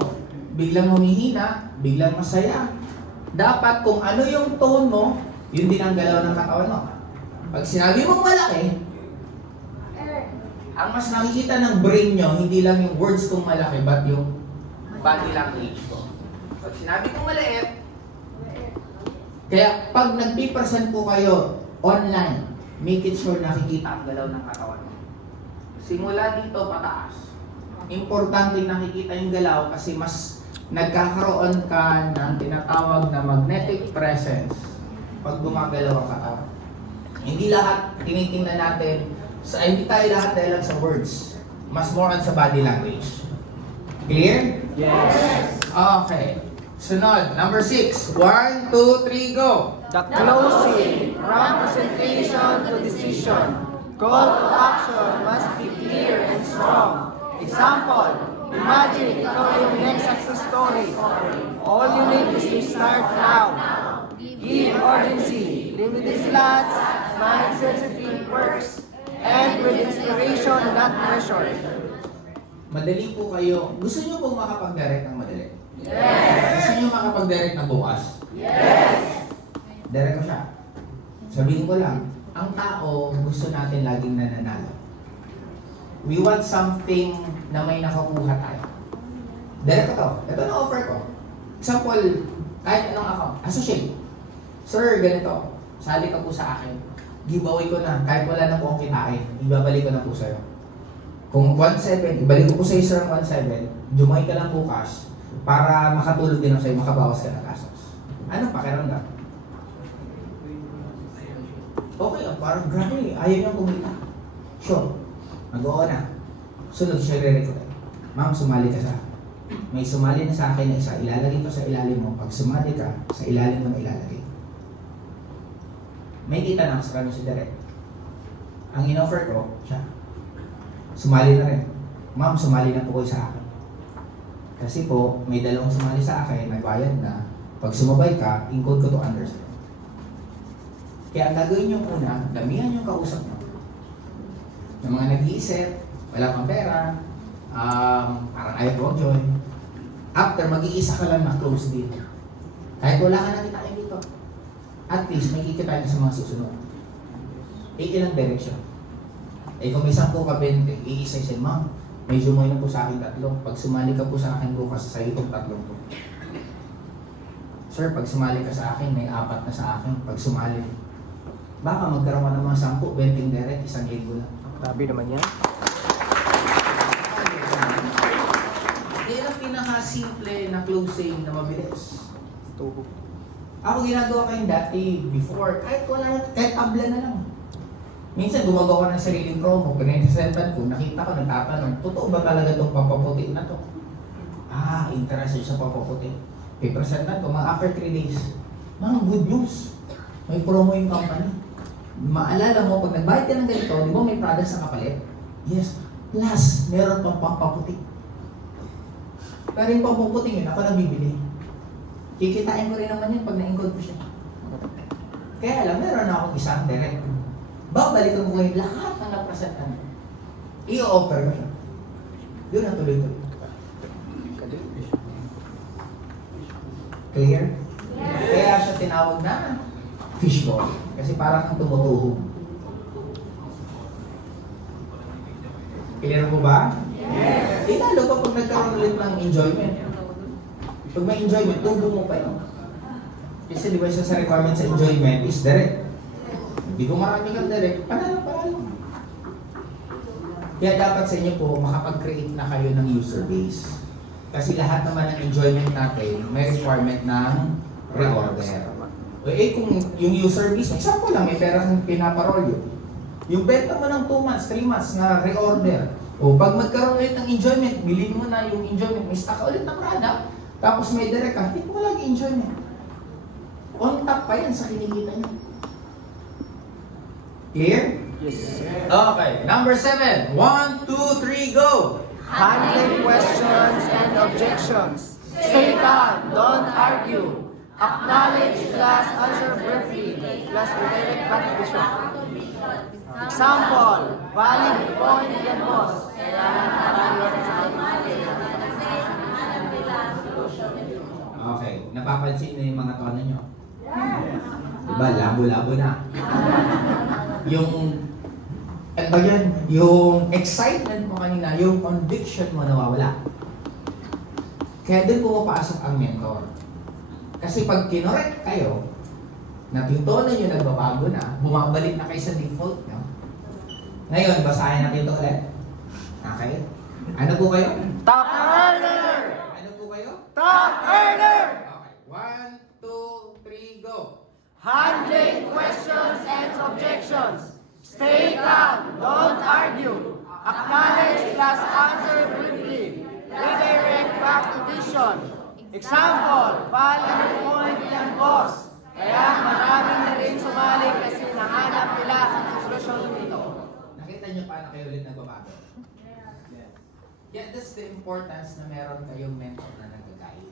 biglang humihina, biglang masaya. Dapat kung ano yung tone mo, yun din ang galaw ng katawan mo. Pag sinabi mong malaki, ang mas nakikita ng brain nyo, hindi lang yung words kong malaki, but yung body language ko. Pag sinabi kong maliit, kaya pag nag-present po kayo online, make it sure nakikita ang galaw ng katawan mo. Simula dito pataas. Importante nakikita yung galaw kasi mas nagkakaroon ka ng tinatawag na magnetic presence pag gumagalaw ang katawan. Hindi lahat tinitingnan natin, hindi tayo lahat dahil sa words. Mas more on sa body language. Clear? Yes. Okay. Sunod, number 6. 1, 2, 3, go! The closing from presentation to decision. Call to action must be clear and strong. Example, imagine ikaw yung next success story. All you need is to start now. Give urgency, limited slots, mind-sensitive works, and with inspiration, not pressure. Madali po kayo. Gusto nyo pong makapag-direct ng madali? Yes! Gusto nyo makapag-direct ng bukas? Yes! Direct ko siya. Sabihin ko lang, ang tao gusto natin laging nananalo. We want something na may nakakuha tayo. Direct ko to. Ito na offer ko. Example, kahit anong account. Associate. Sir, ganito. Sali ka po sa akin. Giveaway ko na. Kahit wala na po akong kitain, ibabalik ko na po sa'yo. Kung 1.7, ibalik ko po sa'yo sir ang 1.7, join ka lang bukas para makatulog din ako sa'yo, makabawas ka na gastos. Ano pakiramdam? Okay, parang grabe, ayaw niyang kumita. Sure, mag-oo na. Sunod siya re-recruit. Ma'am, sumali ka sa akin. May sumali na sa akin na isa, ilalagay ko sa ilalim mo. Pag sumali ka, sa ilalim mo na ilalagay. May kita na sa kanya si direct. Ang in-offer ko, siya. Sumali na rin. Ma'am, sumali na po kayo sa akin. Kasi po, may dalawang sumali sa akin, nagbayad na. Pag sumabay ka, in-code ko to understand. Kaya ang gagawin nyo una, damihan yung kausap mo. Yung mga nag-iisip, wala kang pera, parang ayaw ko join. After, mag-iisa ka lang na close dito. Kahit wala ka nakitain dito. at least may kikitain ka sa mga susunod. Ilang direksyon. Kung may 10 ka 20, iisa-isa, ma'am, may sumoy na po sa akin 3. Pag sumali ka po sa akin bukas, sa itong 3 po. Sir, pag sumali ka sa akin, may 4 na sa akin. Pag sumali, baka magkaroon ka ng mga 10, 20 direct, 1 linggo lang. Grabe naman yan. Yan ang pinaka-simple na closing na mabilis. Tubo. Ako ginagawa ko yung dati before, kahit wala, kahit tabla na lang. Minsan gumagawa ng sariling promo, pinag-presentan ko, nakita ko, nagtatanong, totoo ba talaga itong pampaputi na to? Interested sa pampaputi. Pipresentan ko, mga after 3 days, mga good news. May promo yung company. Maalala mo, pag nagbayad ka ng ganito, di ba may products na kapalit? Yes. Plus, meron pang pampaputi. Pero yung pampaputi yun, ako lang bibili. Kikitain ko rin naman yun pag na-include ko siya. Kaya alam, meron na akong isang direct. Babalikan ko kayo lahat ng napresentan. I-offer ko siya. Yun ang tuloy-tuloy. Clear? Yes. Kaya siya tinawag na fishball. Kasi parang kang tumutuhog. Clear mo ba? Yes. Lalo pa pag nagkaroon ulit ng enjoyment. Pag may enjoyment, tubo mo pa yun. Kasi di ba isa sa requirement sa enjoyment is direct. Hindi ko marami kang direct, panalo. Kaya dapat sa inyo po, makapag-create na kayo ng user base. Kasi lahat naman ng enjoyment natin, may requirement ng reorder. Kung yung user base, example lang, may pera kang pinaparol yun. Yung benta mo ng 2 months, 3 months na reorder. Pag magkaroon ulit ng enjoyment, bilhin mo na yung enjoyment, may stock ulit ng product, tapos may direct ka, hindi mo lagi enjoyment. On top pa yan sa kinikita niyo. Clear? Yes. Okay, number 7. 1, 2, 3, go! Handling questions and objections. Stay calm, don't argue. Acknowledge plus answer briefly plus redirect back to question. Example, valid point yan boss. Okay, napapansin na yung mga tono nyo? Diba, labo-labo na. Ano ba yan? Yung excitement mo kanina, yung conviction mo nawawala. Kaya doon pumapasok ang mentor. Kasi pag kinorek kayo, na yung tono nyo nagbabago na, bumabalik na kayo sa default nyo. Ngayon, basahin natin ito ulit. Okay? Ano po kayo? Top earner! Ano po kayo? Top earner! Okay. 1, 2, 3, go! Handling questions and objections. Stay calm, don't argue. Acknowledge plus answer briefly. Redirect back to vision. Example, valid point yan boss. Kaya marami na rin sumali kasi nahanap nila ang solusyon dito. Nakita niyo paano kayo ulit nagbabago? Yeah, that's the importance na meron kayong mentor na nag-guide.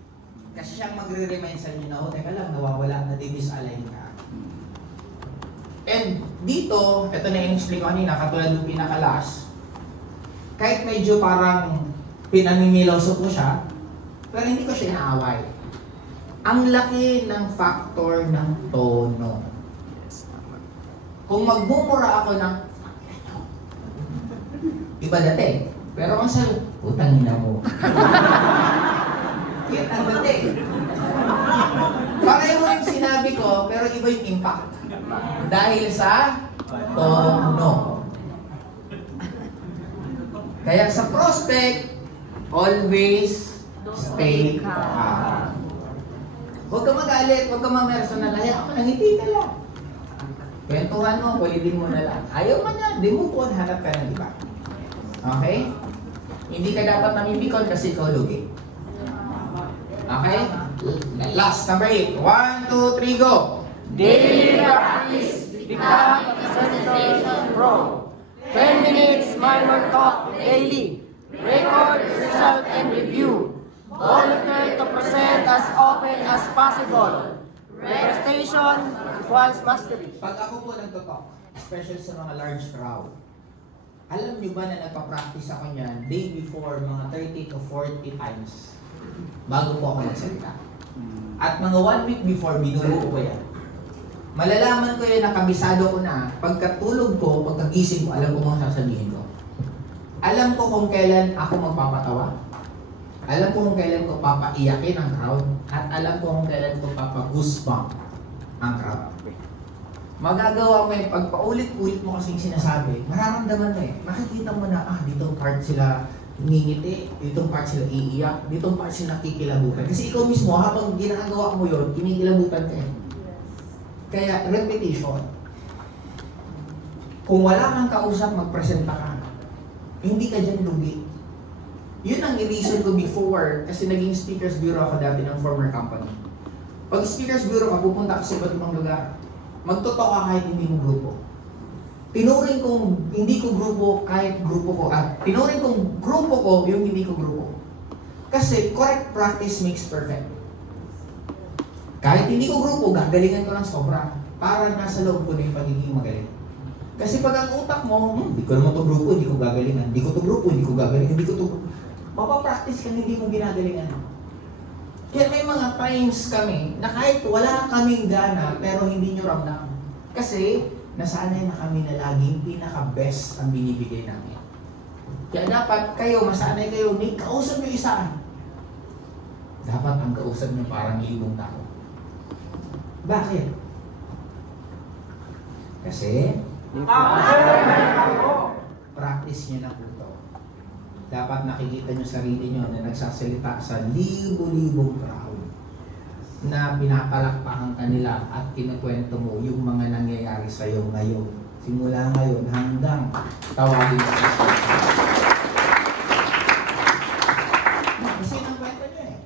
Kasi siyang magre-remind sa inyo na, teka lang, nawawala, na-disalign ka. And dito, ito na in-explain ko kanina, katulad ng pinakalas, kahit medyo parang pinamimiloso ko siya, pero hindi ko siya inaaway. Ang laki ng factor ng tono. Kung magmumura ako ng iba dati, pero ang sabi, utang na mo. Yan ang dati. Pareho yung sinabi ko, pero iba yung impact. Dahil sa tono. Kaya sa prospect, always stay calm. Huwag ka magalit, huwag ka ma-personal. Ako, nangiti ka lang. Kwentuhan mo, kulitin mo na lang. Ayaw man yan, di move on, hanap ka ng iba. Okay? Hindi ka dapat namimikon kasi ikaw lugi. Okay? Last, number 8. 1, 2, 3, go! Daily practice, become a presentation pro. 10 minutes minor talk daily. Record, result, and review. Volunteer to present as often as possible. Presentation equals mastery. Pag ako po nagtotalk, especially sa mga large crowd, alam niyo ba na nagpa-practice ako niyan day before mga 30 to 40 times bago po ako magsalita. At mga 1 week before, binubuo ko yan. Malalaman ko yun, nakabisado ko na, pagkatulog ko, pagkagising ko, alam ko mga sasabihin ko. Alam ko kung kailan ako magpapatawa. Alam ko kung kailan ko papaiyakin ang crowd. At alam ko kung kailan ko papa-goosebump ang crowd. Magagawa mo yung pagpaulit-ulit mo kasing sinasabi, mararamdaman mo eh. Makikita mo na, dito part sila ngingiti, ditong part sila iiyak, ditong part sila kikilabutan. Kasi ikaw mismo, habang ginagawa mo yun, kinikilabutan ka eh. Kaya, repetition. Kung wala kang kausap, magpresenta ka. Hindi ka dyan lugi. Yun ang i-reason ko before, kasi naging speakers bureau ako dati ng former company. Pag speakers bureau ka, pupunta ka sa iba't ibang lugar. Magtotoo ka kahit hindi mo grupo. Tinuring kong hindi ko grupo kahit grupo ko. At tinuring kong grupo ko yung hindi ko grupo. Kasi correct practice makes perfect. Kahit hindi ko grupo, gagalingan ko ng sobra para nasa loob ko na yung pagiging magaling. Kasi pag ang utak mo, hindi ko naman to grupo, hindi ko gagalingan. Hindi ko to grupo, hindi ko gagalingan. Hindi ko to grupo. Mapapractice ka, hindi mo ginagalingan. Kaya may mga times kami na kahit wala kaming gana, pero hindi nyo ramdam. Kasi nasanay na kami na laging pinaka-best ang binibigay namin. Kaya dapat kayo, masanay kayo, may kausap nyo isa. Dapat ang kausap nyo parang ibong tao. Bakit? Kasi practice nyo na po ito. Dapat nakikita nyo sarili nyo na nagsasalita sa libo-libong crowd na pinapalakpakan kanila at kinukwento mo yung mga nangyayari sa iyo ngayon. Simula ngayon hanggang tawagin ka sa kasi nang kwento nyo eh.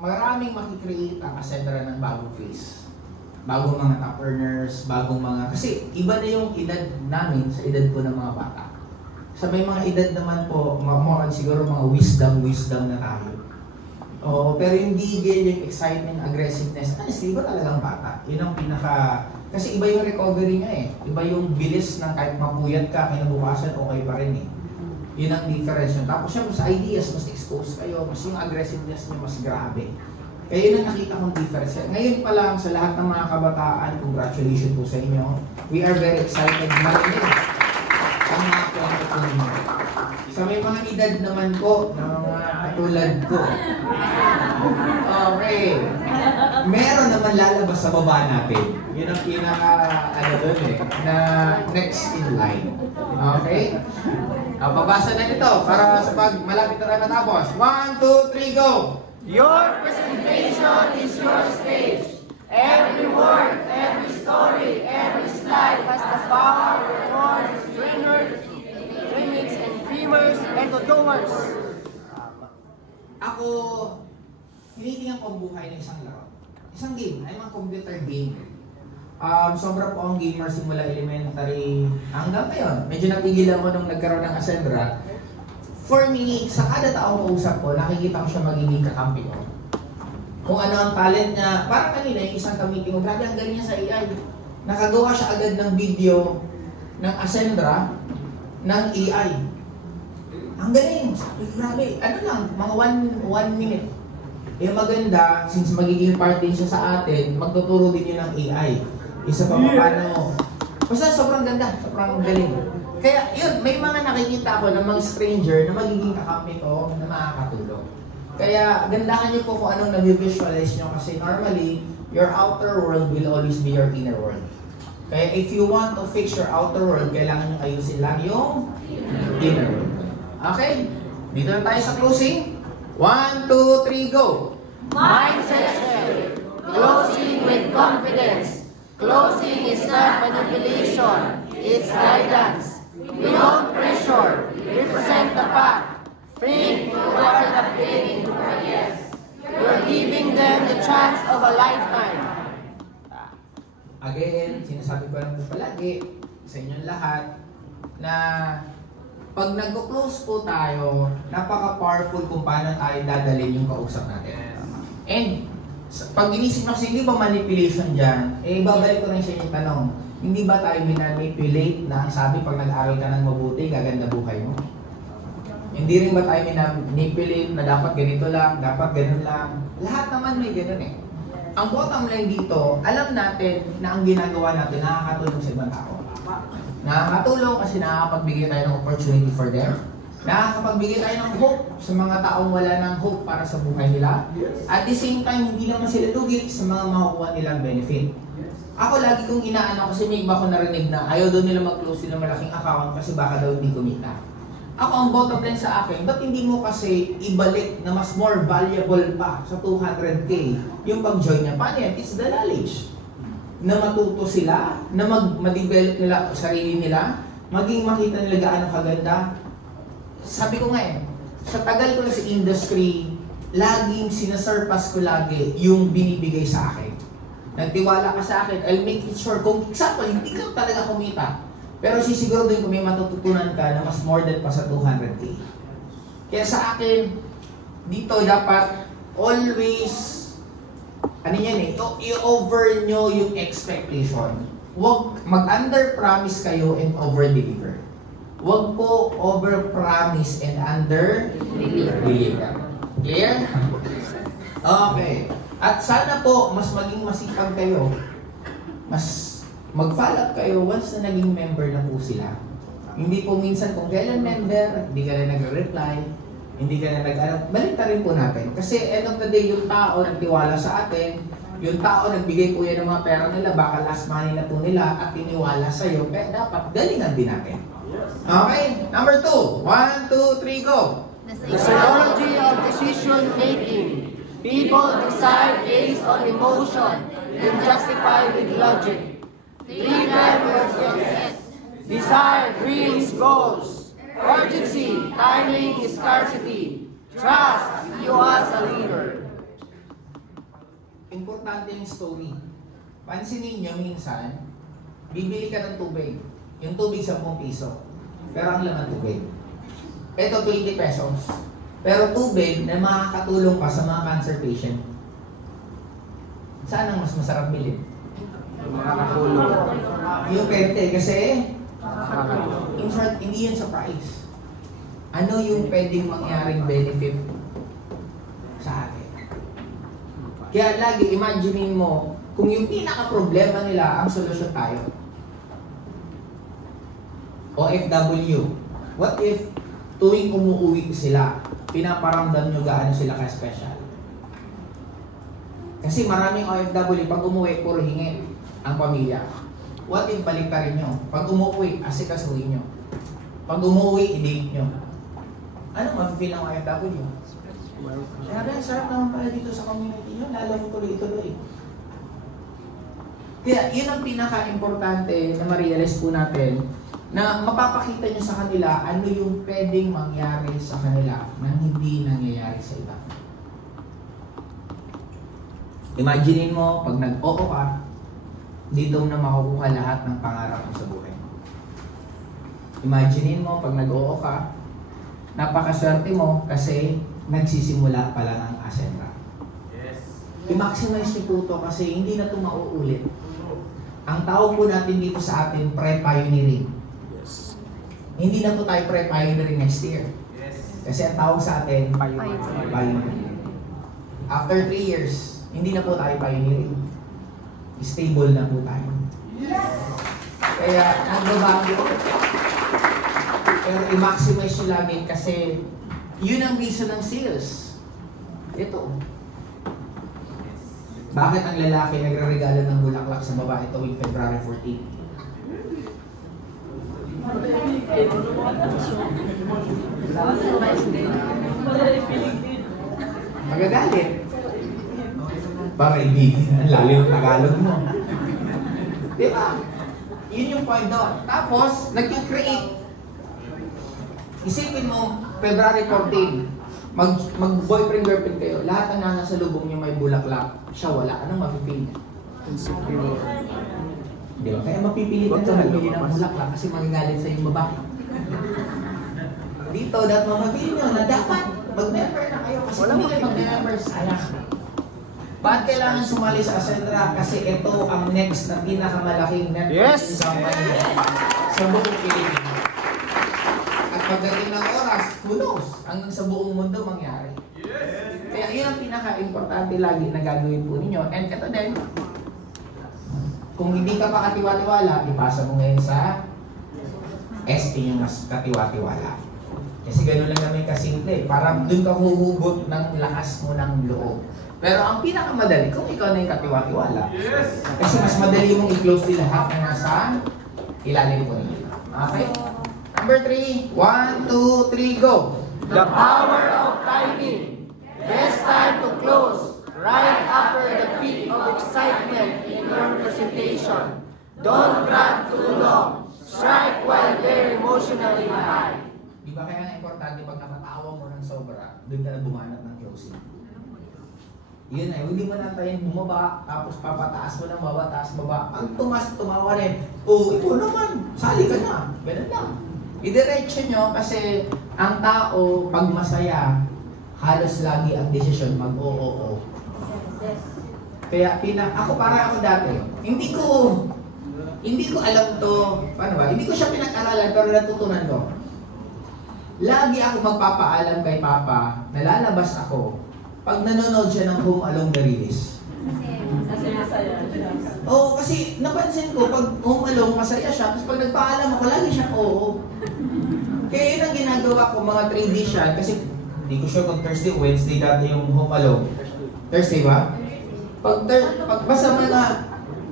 Maraming makikreate ang Ascendra ng bagong face. Bagong mga top earners, bagong mga... Kasi iba na yung edad namin sa edad po ng mga bata. Sa may mga edad naman po, more siguro mga wisdom na tayo. Pero hindi din yung excitement, aggressiveness. Honestly, iba talagang bata. Yun ang pinaka... Kasi iba yung recovery niya eh. Iba yung bilis ng kahit mapuyat ka, kinabukasan, okay pa rin eh. Yun ang difference yun. Tapos syempre sa ideas, mas exposed kayo, mas yung aggressiveness niya mas grabe. Kaya yun ang nakita kong difference. Ngayon pa lang sa lahat ng mga kabataan, congratulations po sa inyo. We are very excited marinig ang mga kwento po ninyo. Sa may mga edad naman po, na mga katulad ko. Okay. Meron naman lalabas sa baba natin. Yun ang pinaka, doon na next in line. Okay? Pabasa na nito para sa pag malapit na tayo matapos. 1, 2, 3, go! Your presentation is your stage. Every word, every story, every slide has the power to warn trainers, trainees, and dreamers, and to doers. Ako, tinitingnan ko ang buhay ng isang laro. Isang game, ay mga computer game. Sobra po akong gamer simula elementary hanggang ngayon. Medyo napigilan ko nung nagkaroon ng Ascendra. For me, sa kada taong kausap ko, nakikita ko siya magiging kakampi ko. Kung ano ang talent niya, parang kanina yung isang kamiting mo, grabe ang galing niya sa AI. Nakagawa siya agad ng video ng Ascendra ng AI. Ang galing, grabe, ano lang, mga one minute. Eh maganda, since magiging part din siya sa atin, magtuturo din yun ng AI. Isa pa paano. Basta sobrang ganda, sobrang galing. Kaya yun, may mga nakikita ako ng mga stranger na magiging kakampi ko na makakatulong. Kaya gandahan niyo po kung anong nag-visualize niyo kasi normally, your outer world will always be your inner world. Kaya if you want to fix your outer world, kailangan niyo ayusin lang yung inner world. Okay? Dito na tayo sa closing. 1, 2, 3, go! Mindset shift. Closing with confidence. Closing is not manipulation. It's guidance. Beyond pressure. Represent the path. Think toward the feeling toward yes. You're giving them the chance of a lifetime. Again, sinasabi ko lang po palagi sa inyong lahat na pag nag-close po tayo, napaka-powerful kung paano tayo dadalhin yung kausap natin. And pag inisip mo kasi hindi ba manipulation dyan, babalik ko rin sa inyong tanong, hindi ba tayo minanipulate na sabi pag nag-aral ka ng mabuti, gaganda buhay mo? Hindi rin ba tayo minanipulate na dapat ganito lang, dapat ganun lang? Lahat naman may ganun eh. ang bottom line dito, alam natin na ang ginagawa natin nakakatulong sa ibang tao. Nakakatulong kasi nakakapagbigay tayo ng opportunity for them. Nakakapagbigay tayo ng hope sa mga taong wala ng hope para sa buhay nila. At the same time, hindi naman sila lugi sa mga makukuha nilang benefit. Ako lagi kong inaano kasi may iba ko narinig na ayaw daw nila mag-close ng malaking account kasi baka daw hindi kumita. Ako ang bottom line sa akin, ba't hindi mo kasi ibalik na mas more valuable pa sa 200K yung pag-join niya? Paano yan? It's the knowledge. Na matuto sila, na ma-develop nila sarili nila, maging makita nila gaano kaganda. Sabi ko nga sa tagal ko na sa industry, laging sinasurpass ko lagi yung binibigay sa akin. Nagtiwala ka sa akin, I'll make it sure. Kung example, hindi ka talaga kumita, pero sisiguro din kung may matututunan ka na mas more than pa sa 200K. Kaya sa akin, dito dapat always, i-over nyo yung expectation. Huwag mag-under-promise kayo and over-deliver. Huwag po over-promise and under-deliver. Clear? Okay. At sana po, mas maging masipag kayo. Mas mag-follow up kayo once na naging member na po sila. Hindi po minsan kung kailan member, hindi ka na nagre-reply, hindi ka na balik na rin po natin. Kasi end of the day, yung tao nagtiwala sa atin, yung tao nagbigay po yan ng mga pera nila, baka last money na po nila at tiniwala sa'yo, kaya dapat galingan din natin. Okay, number 2. 1, 2, 3, go! The psychology of decision making. People decide based on emotion and justify with logic. 3 drivers of success. Desire, dreams, goals. Urgency, timing, scarcity. Trust, you as a leader. Importante yung story. Pansinin nyo minsan, bibili ka ng tubig. Yung tubig 10 piso. Pero ang laman tubig. Ito 20 pesos. Pero tubig na makakatulong pa sa mga cancer patient. Saan ang mas masarap bilhin? Makakatulong. Yung pente kasi in short, hindi yan sa price. Ano yung pwedeng mangyaring benefit sa atin? Kaya lagi, imaginein mo, kung yung pinaka-problema nila, ang solusyon tayo. OFW. What if tuwing umuwi sila, pinaparamdam nyo gaano sila ka-special? Kasi maraming OFW, pag umuwi, puro hingi ang pamilya. What if balik ka rin nyo? Pag umuwi, asikasuhin nyo. Pag umuwi, i-date nyo. Ano ma-feel ng OFW? Kaya sarap naman pala dito sa community nyo, lalo mo tuloy-tuloy. Kaya yun ang pinaka-importante na ma-realize po natin, na mapapakita nyo sa kanila ano yung pwedeng mangyari sa kanila nang hindi nangyayari sa iba. Imaginein mo, pag nag-oo ka, dito na makukuha lahat ng pangarap mo sa buhay mo. Imaginein mo, pag nag-oo ka, napakaswerte mo kasi nagsisimula pa lang ang Ascendra. I-maximize niyo po ito kasi hindi na ito mauulit. Ang tawag po natin dito sa atin, pre-pioneering. Hindi na po tayo pre-pioneering next year. Kasi ang tawag sa atin, pioneering. After 3 years, hindi na po tayo pioneering. Stable na po tayo. Kaya, ang babago. Pero i-maximize nyo lagi kasi yun ang reason ng sales. Ito. Bakit ang lalaki nagre-regalo ng bulaklak sa babae tuwing February 14? Magagalit. Para ibigin. Ang lalim ng Tagalog mo. Diba? Yun yung point doon. Tapos, nag-create. Isipin mo, February 14, mag-boyfriend-girlfriend kayo, lahat ng nasa lubong niyo may bulaklak, siya wala. Anong mapipili niya? Insecure. Di ba? Kaya mapipilitan ka magbili ng bulaklak kasi magagalit sa yung babae. Dito, dapat mamabili nyo na dapat mag-member na kayo kasi kung hindi mag-member, sayang. Bakit kailangan sumali sa Ascendra? Kasi ito ang next na pinakamalaking networking company sa buong Pilipinas. At pagdating ng oras, who knows? Hanggang sa buong mundo mangyari. Kaya yun ang pinaka-importante lagi na gagawin po ninyo. And ito din, kung hindi ka pa katiwa-tiwala, ipasa mo ngayon sa ST yung mas katiwa-tiwala. Kasi gano'n lang naman kasimple. Parang dun ka huhugot ng lakas mo ng loob. Pero ang pinakamadali, kung ikaw na yung katiwa-tiwala. Kasi mas madali mong i-close din lahat na nasa ilalim po ninyo. Okay? Number 3. 1, 2, 3, go! The power of timing. Best time to close. Right after the peak of excitement in your presentation. Don't drag too long. Strike while very emotionally high. Di ba kaya nga importante pag nakatawa mo ng sobra, doon ka na bumanat ng closing. Yun ay, hindi mo na tayo bumaba, tapos papataas mo ng baba, taas baba. Ang tumawa rin, oh, ito naman, sali ka na. Ganun lang. Idiretso nyo kasi ang tao, pag masaya, halos lagi ang desisyon mag-oo. Kaya ako para ako dati, hindi ko alam to, paano ba? Hindi ko siya pinag-aralan pero natutunan ko. Lagi ako magpapaalam kay Papa, nalalabas ako pag nanonood siya ng Home Alone the Release. Oo, kasi napansin ko, pag Home Alone, masaya siya. Tapos pag nagpaalam ako, lagi siya oo. Kaya yun ang ginagawa ko, mga tradition. Kasi hindi ko sure kung Thursday, Wednesday dati yung Home Alone. Thursday ba? Pag basta mga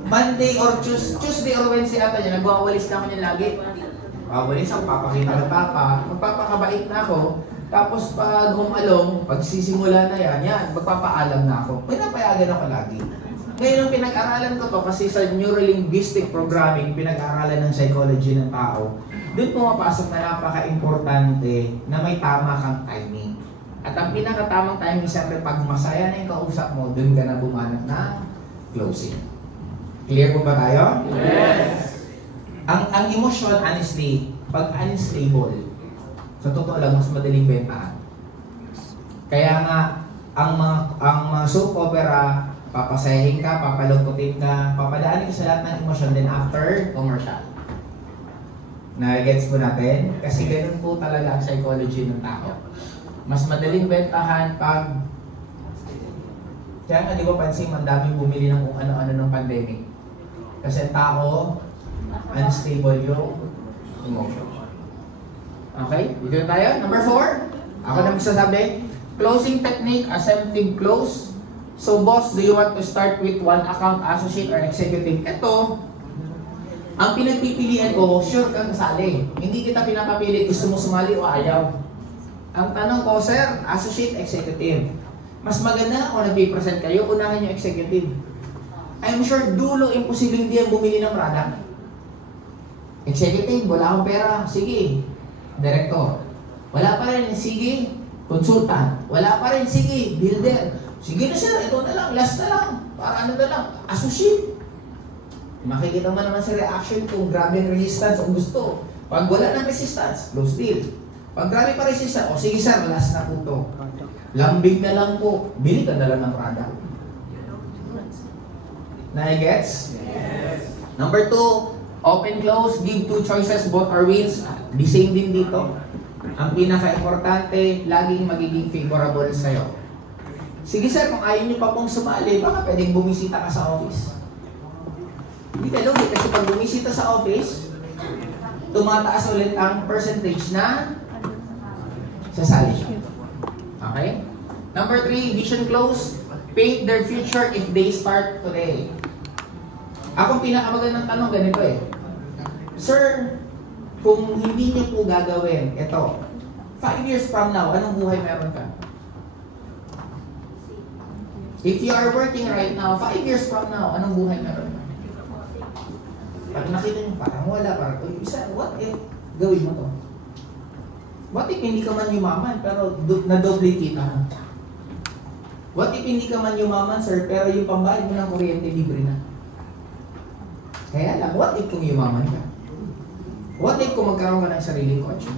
Monday or Tuesday or Wednesday ata niya, nagwawalis na ako niya lagi. Wawalis ako, papakita ng Papa, magpapakabait na ako. Tapos pag Home Alone, pag sisimula na yan, magpapaalam na ako. Pinapayagan ako lagi. Ngayon, ang pinag-aralan ko to kasi sa neurolinguistic programming, pinag-aralan ng psychology ng tao, doon pumapasok na napaka-importante na may tama kang timing. At ang pinakatamang timing, siyempre, pag masaya na yung kausap mo, doon ka na bumanat na closing. Clear po ba tayo? Yes! Ang emosyon, honestly, pag unstable, sa totoo lang, mas madaling bentahan. Kaya nga, ang mga soap opera, papasayahin ka, papalungkutin ka, papadaanin ka sa lahat ng emosyon, then after, commercial. Na-gets po natin? Kasi ganun po talaga ang psychology ng tao. Mas madaling bentahan pag... Kaya nga, di ba pansin, ang daming bumili ng kung ano-ano ng pandemic. Kasi tao, unstable yung emotion. Okay? Dito na tayo. Number 4. Ako na magsasabi. Closing technique, assumptive close. So boss, do you want to start with one account, associate, or executive? Ito, ang pinagpipilian ko, sure kang kasali. Hindi kita pinapapili, gusto mo sumali o ayaw. Ang tanong ko, sir, associate, executive. Mas maganda kung nag-present kayo, unahin yung executive. I'm sure dulo, imposible hindi yan bumili ng product. Executive, wala akong pera. Sige, director. Wala pa rin, sige, consultant. Wala pa rin, sige, builder. Sige na sir, ito na lang, last na lang. Para ano na lang, associate. Makikita mo naman sa reaction kung grabe ang resistance o gusto. Pag wala ng resistance, close deal. Pag grabe pa resistance, o sige sir, last na po to. Lambing na lang po, bili ka na lang ng product. Na-gets? Yes. Number 2, open close, give 2 choices, both are wins. The same din dito. Ang pinaka-importante, laging magiging favorable sa'yo. Sige sir, kung ayaw nyo pa pong sumali, baka pwedeng bumisita ka sa office. Hindi ka lugi kasi pag bumisita sa office, tumataas ulit ang percentage na sasali siya. Okay? Number 3, vision close. Paint their future if they start today. Akong pinakamagandang tanong ganito eh. Sir, kung hindi niyo po gagawin, ito, 5 years from now, anong buhay meron ka? If you are working right now, 5 years from now, anong buhay meron ka? Pag nakita niyo, parang wala, parang isa, what if gawin mo to? What if hindi ka man yumaman, pero na-double kita mo? What if hindi ka man yumaman, sir, pero yung pambayad mo ng kuryente, libre na? Kaya lang, what if kung yumaman ka? What if kung magkaroon ka ng sariling kotse?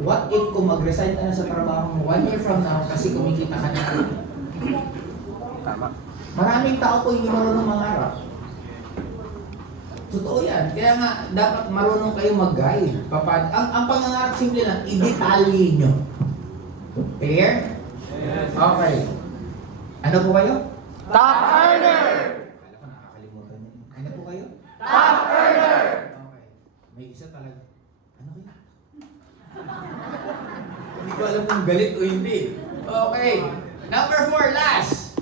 What if kung mag-resign ka na sa trabaho mo 1 year from now kasi kumikita ka na? Maraming tao po hindi marunong mangarap. Totoo yan. Kaya nga, dapat marunong kayo mag-guide. Ang pangangarap simple lang, i-detalye nyo. Clear? Yes. Okay. Ano po kayo? Top earner! Kala ko nakakalimutan nyo. Ano po kayo? Top earner! Okay. May isa talaga. Ano kayo? Hindi ko alam kung galit o hindi. Okay. Number 4, last.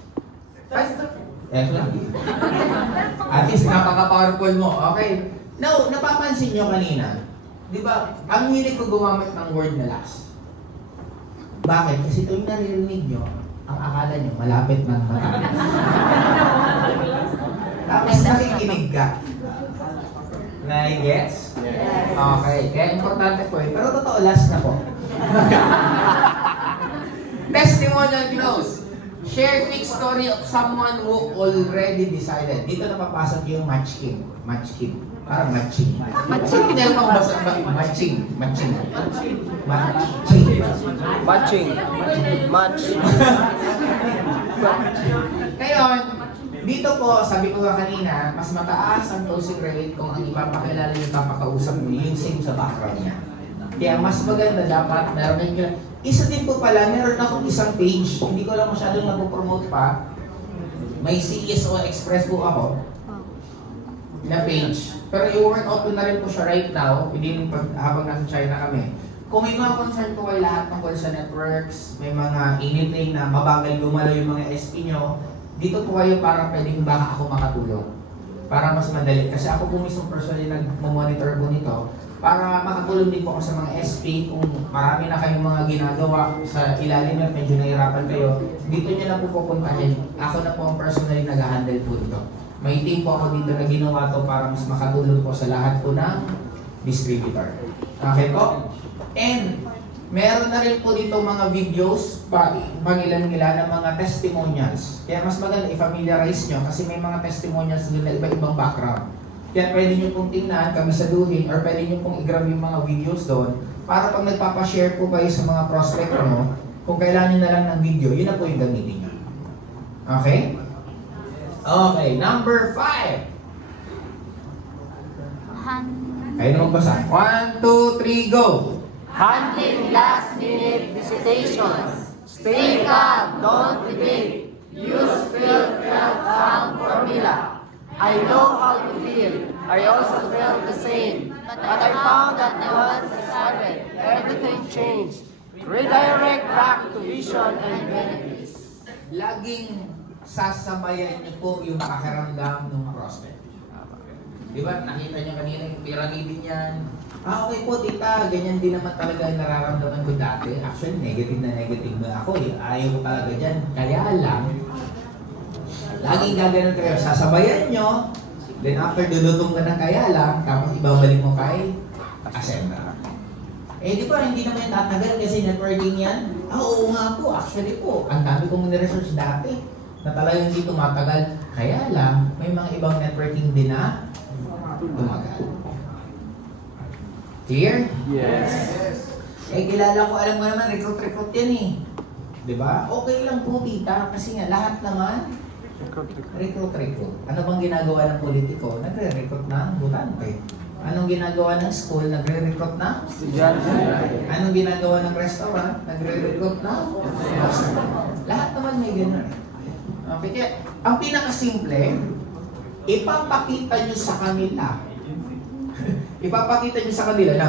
At least napaka-powerful mo. Okay. Now, napapansin nyo kanina, di ba, ang hilig ko gumamit ng word na last. Bakit? Kasi tuwing naririnig nyo, ang akala nyo, malapit ng mata. Tapos nakikinig ka. Na-gets? Okay. Kaya importante po eh. Pero totoo, last na po. Testimonial close. Share quick story of someone who already decided. Dito napapasok yung matching. Matching. Parang matching. Matching. Meron akong basa ba? Matching. Matching. Matching. Matching. Match. Ngayon, dito po, sabi ko nga kanina, mas mataas ang closing rate kung ang ipapakilala yung papakausap mo, yung same sa background niya. Kaya mas maganda dapat meron yung isa din po pala, meron akong isang page, hindi ko lang masyadong napopromote pa. May CSO Express po ako na page. Pero i-work out ko na rin po siya right now, habang nasa China kami. Kung may mga concern po kayo lahat tungkol sa networks, may mga anything na mabagal gumalaw yung mga SP nyo, dito po kayo para pwedeng baka ako makatulong. Para mas madali. Kasi ako po mismo personally nag-monitor po nito. Para makatulong din po ako sa mga SP kung marami na kayong mga ginagawa sa ilalim at medyo nahirapan kayo, dito nyo na po pupuntahin. Ako na po ang personally nag-handle po ito. May team po ako dito na ginawa to para mas makatulong po sa lahat po ng distributor. Okay po? And meron na rin po dito mga videos, pangilan-ngilan ng mga testimonials. Kaya mas maganda i-familiarize nyo kasi may mga testimonials doon na iba-ibang background. Kaya pwede nyo pong tingnan, kamisaduhin, or pwede nyo pong i-grab yung mga videos doon para pag nagpapashare po kayo sa mga prospect mo, kung kailangan nyo na lang ng video, yun na po yung gamitin nyo. Okay? Okay, number 5. Kayo naman basa. 1, 2, 3, go! Handling last-minute visitations. Stay calm, don't debate. Use felt formula. I know how to feel. I also felt the same. But I found that once I started, everything changed. Redirect back to vision and benefits. Laging sasabayan niyo po yung pakiramdam ng prospect. Di ba? Nakita niyo kanina yung pyramid yan. Okay po, tita, ganyan din naman talaga yung nararamdaman ko dati. Actually, negative na ako eh. Ayaw ko talaga dyan. Kaya lang, laging gaganon kayo. Sasabayan nyo, then after dudutong ka ng kaya lang, tapos ibabalik mo kay Ascenda. Eh di ba, hindi naman yung tatagal kasi networking yan? Oo nga po, actually po, ang dami kong niresearch dati na talagang hindi tumatagal. Kaya lang, may mga ibang networking din na tumagal. Clear? Yes. Eh, kilala ko, alam mo naman, recruit yan eh. Diba? Okay lang po, tita, kasi nga, lahat naman, recruit. Ano bang ginagawa ng politiko? Nagre-recruit ng butante. Anong ginagawa ng school? Nagre-recruit ng estudyante. Anong ginagawa ng restaurant? Nagre-recruit ng lahat naman may ganun. Okay, kaya, ang pinakasimple, ipapakita nyo sa kanila. Ipapakita nyo sa kanila na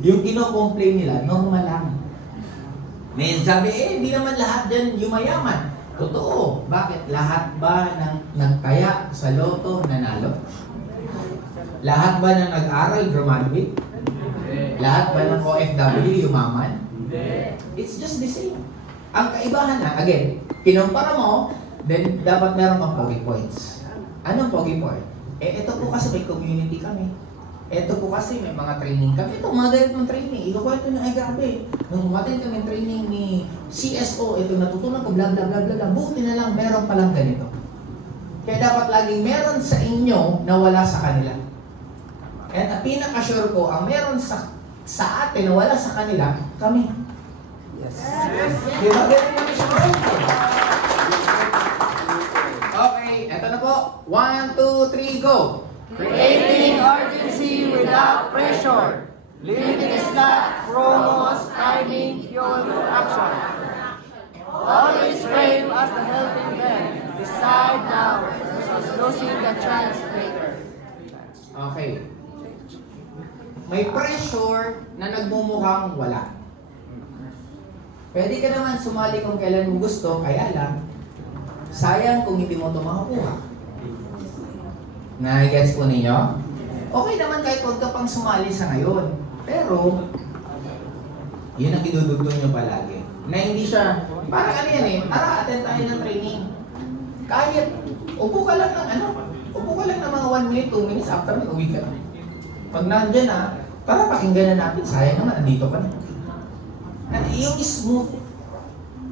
yung kino-complain nila, normal lang. May sabi, hindi naman lahat dyan yumayaman. Totoo. Bakit? Lahat ba ng nagkaya sa loto nanalo? Lahat ba ng nag-aral graduate? Lahat ba ng OFW yumaman? It's just the same. Ang kaibahan na, again, kinumpara mo, then dapat meron kang pogi points. Anong pogi point? Eh, ito po kasi may community kami. Ito po kasi may mga training kami. Ito, mga ganitong training. Ikukwento nyo, ay grabe. Nung umatin kami training ni CSO, ito natutunan ko, bla bla bla bla. Buti na lang, meron palang ganito. Kaya dapat laging meron sa inyo na wala sa kanila. And pinaka-sure ko, ang meron sa atin na wala sa kanila, kami. Yes. Di ba? Ganun naman siya. Okay, eto na po. 1, 2, 3, go! Creating urgency without pressure. Limiting slot, promos, timing, fuel for action. Always frame as the helping hand. Decide now versus losing the chance later. Okay. May pressure na nagmumukhang wala. Pwede ka naman sumali kung kailan mo gusto, kaya lang, sayang kung hindi mo ito makakuha. Na-guess po ninyo? Okay naman kahit huwag ka pang sumali sa ngayon. Pero, yun ang idudugtong nyo palagi. Na hindi siya, parang ano yan eh, tara, attend tayo ng training. Kahit, upo ka lang ng upo ka lang ng mga 1 minute, 2 minutes, after may uwi ka na. Pag nandyan na, tara pakinggan na natin, sayang naman, andito ka na. Yung smooth,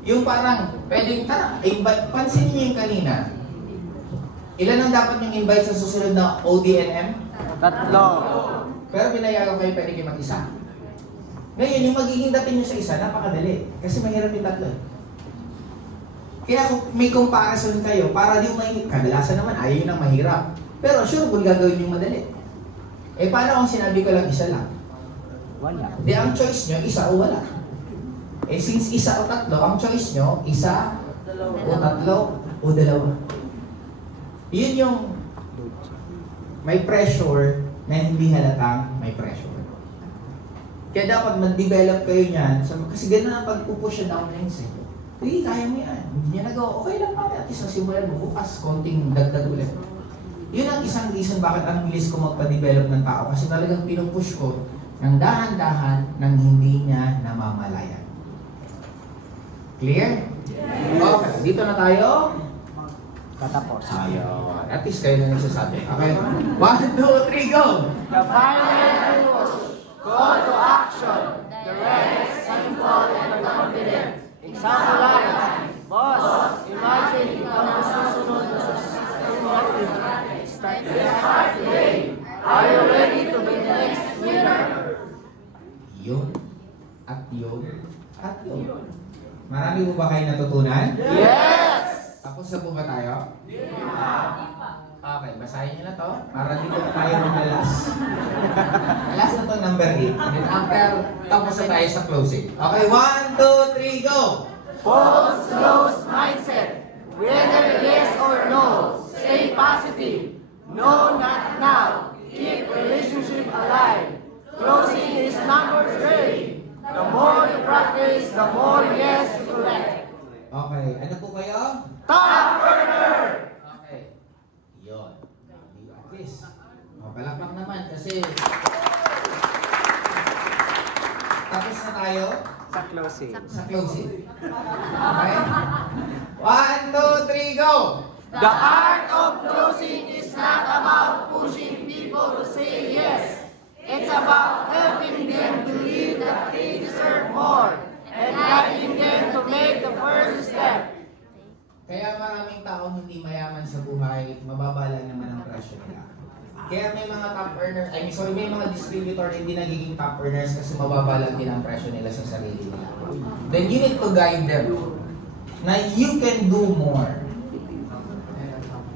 yung parang, pwedeng, tara, pansin niyo yung kanina. Ilan ang dapat yung invite sa susunod na ODNM? 3. Pero pinayagan kayo, pwede kayo mag-isa. Ngayon, yung magiging dating nyo sa isa, napakadali. Kasi mahirap yung 3. Kaya kung may comparison kayo, para di may, kadalasan naman, ayaw yun ang mahirap. Pero sure, kung gagawin yung madali. Eh, paano kung sinabi ko lang isa lang? Wala. Di ang choice nyo, isa o wala. Eh, since isa o 3, ang choice nyo, isa o 3 o 2. Yun yung may pressure na hindi halatang may pressure. Kaya dapat mag-develop kayo niyan. Kasi gano'n ang pag-pupush siya downlines eh. Uy, kaya mo yan. Hindi niya nagawa. Okay lang pala. At least simulan mo. Bukas, konting dagdag ulit. Yun ang isang reason bakit ang bilis ko magpa-develop ng tao. Kasi talagang pinupush ko ng dahan-dahan nang hindi niya namamalayan. Clear? Okay. Dito na tayo. Katapos. Ayun. At least kayo na nagsasabi. Okay. 1, 2, 3, go! The final rules. Call to action. The rest, simple and confident. Example line. Boss, imagine ikaw ang susunod na start today. Are you ready to be the next winner? Yun. At yun. At yun. Marami mo ba kayo natutunan? Yes! Tapos na po ba tayo? Okay, basahin niyo na to. Para dito na tayo mag-alas. Alas na to, number 8. And then after, tapos na tayo sa closing. Okay, 1, 2, 3, go! False closed mindset. Whether yes or no, stay positive. No, not now. Keep relationship alive. Closing is number 3. The more you practice, the more yes you collect. Okay, ano po kayo? Top earner! Okay. Yun. At least, palakpak naman kasi tapos na tayo Sa closing. sa closing. Okay? 1, 2, 3, go! The art of closing is not about pushing people to say yes. It's about helping them believe that they deserve more and guiding them to make the first step. Kaya maraming taong hindi mayaman sa buhay, mababa lang naman ang presyo nila. Kaya may mga top earners, may mga distributor na hindi nagiging top earners kasi mababa lang din ang presyo nila sa sarili nila. Then you need to guide them na you can do more.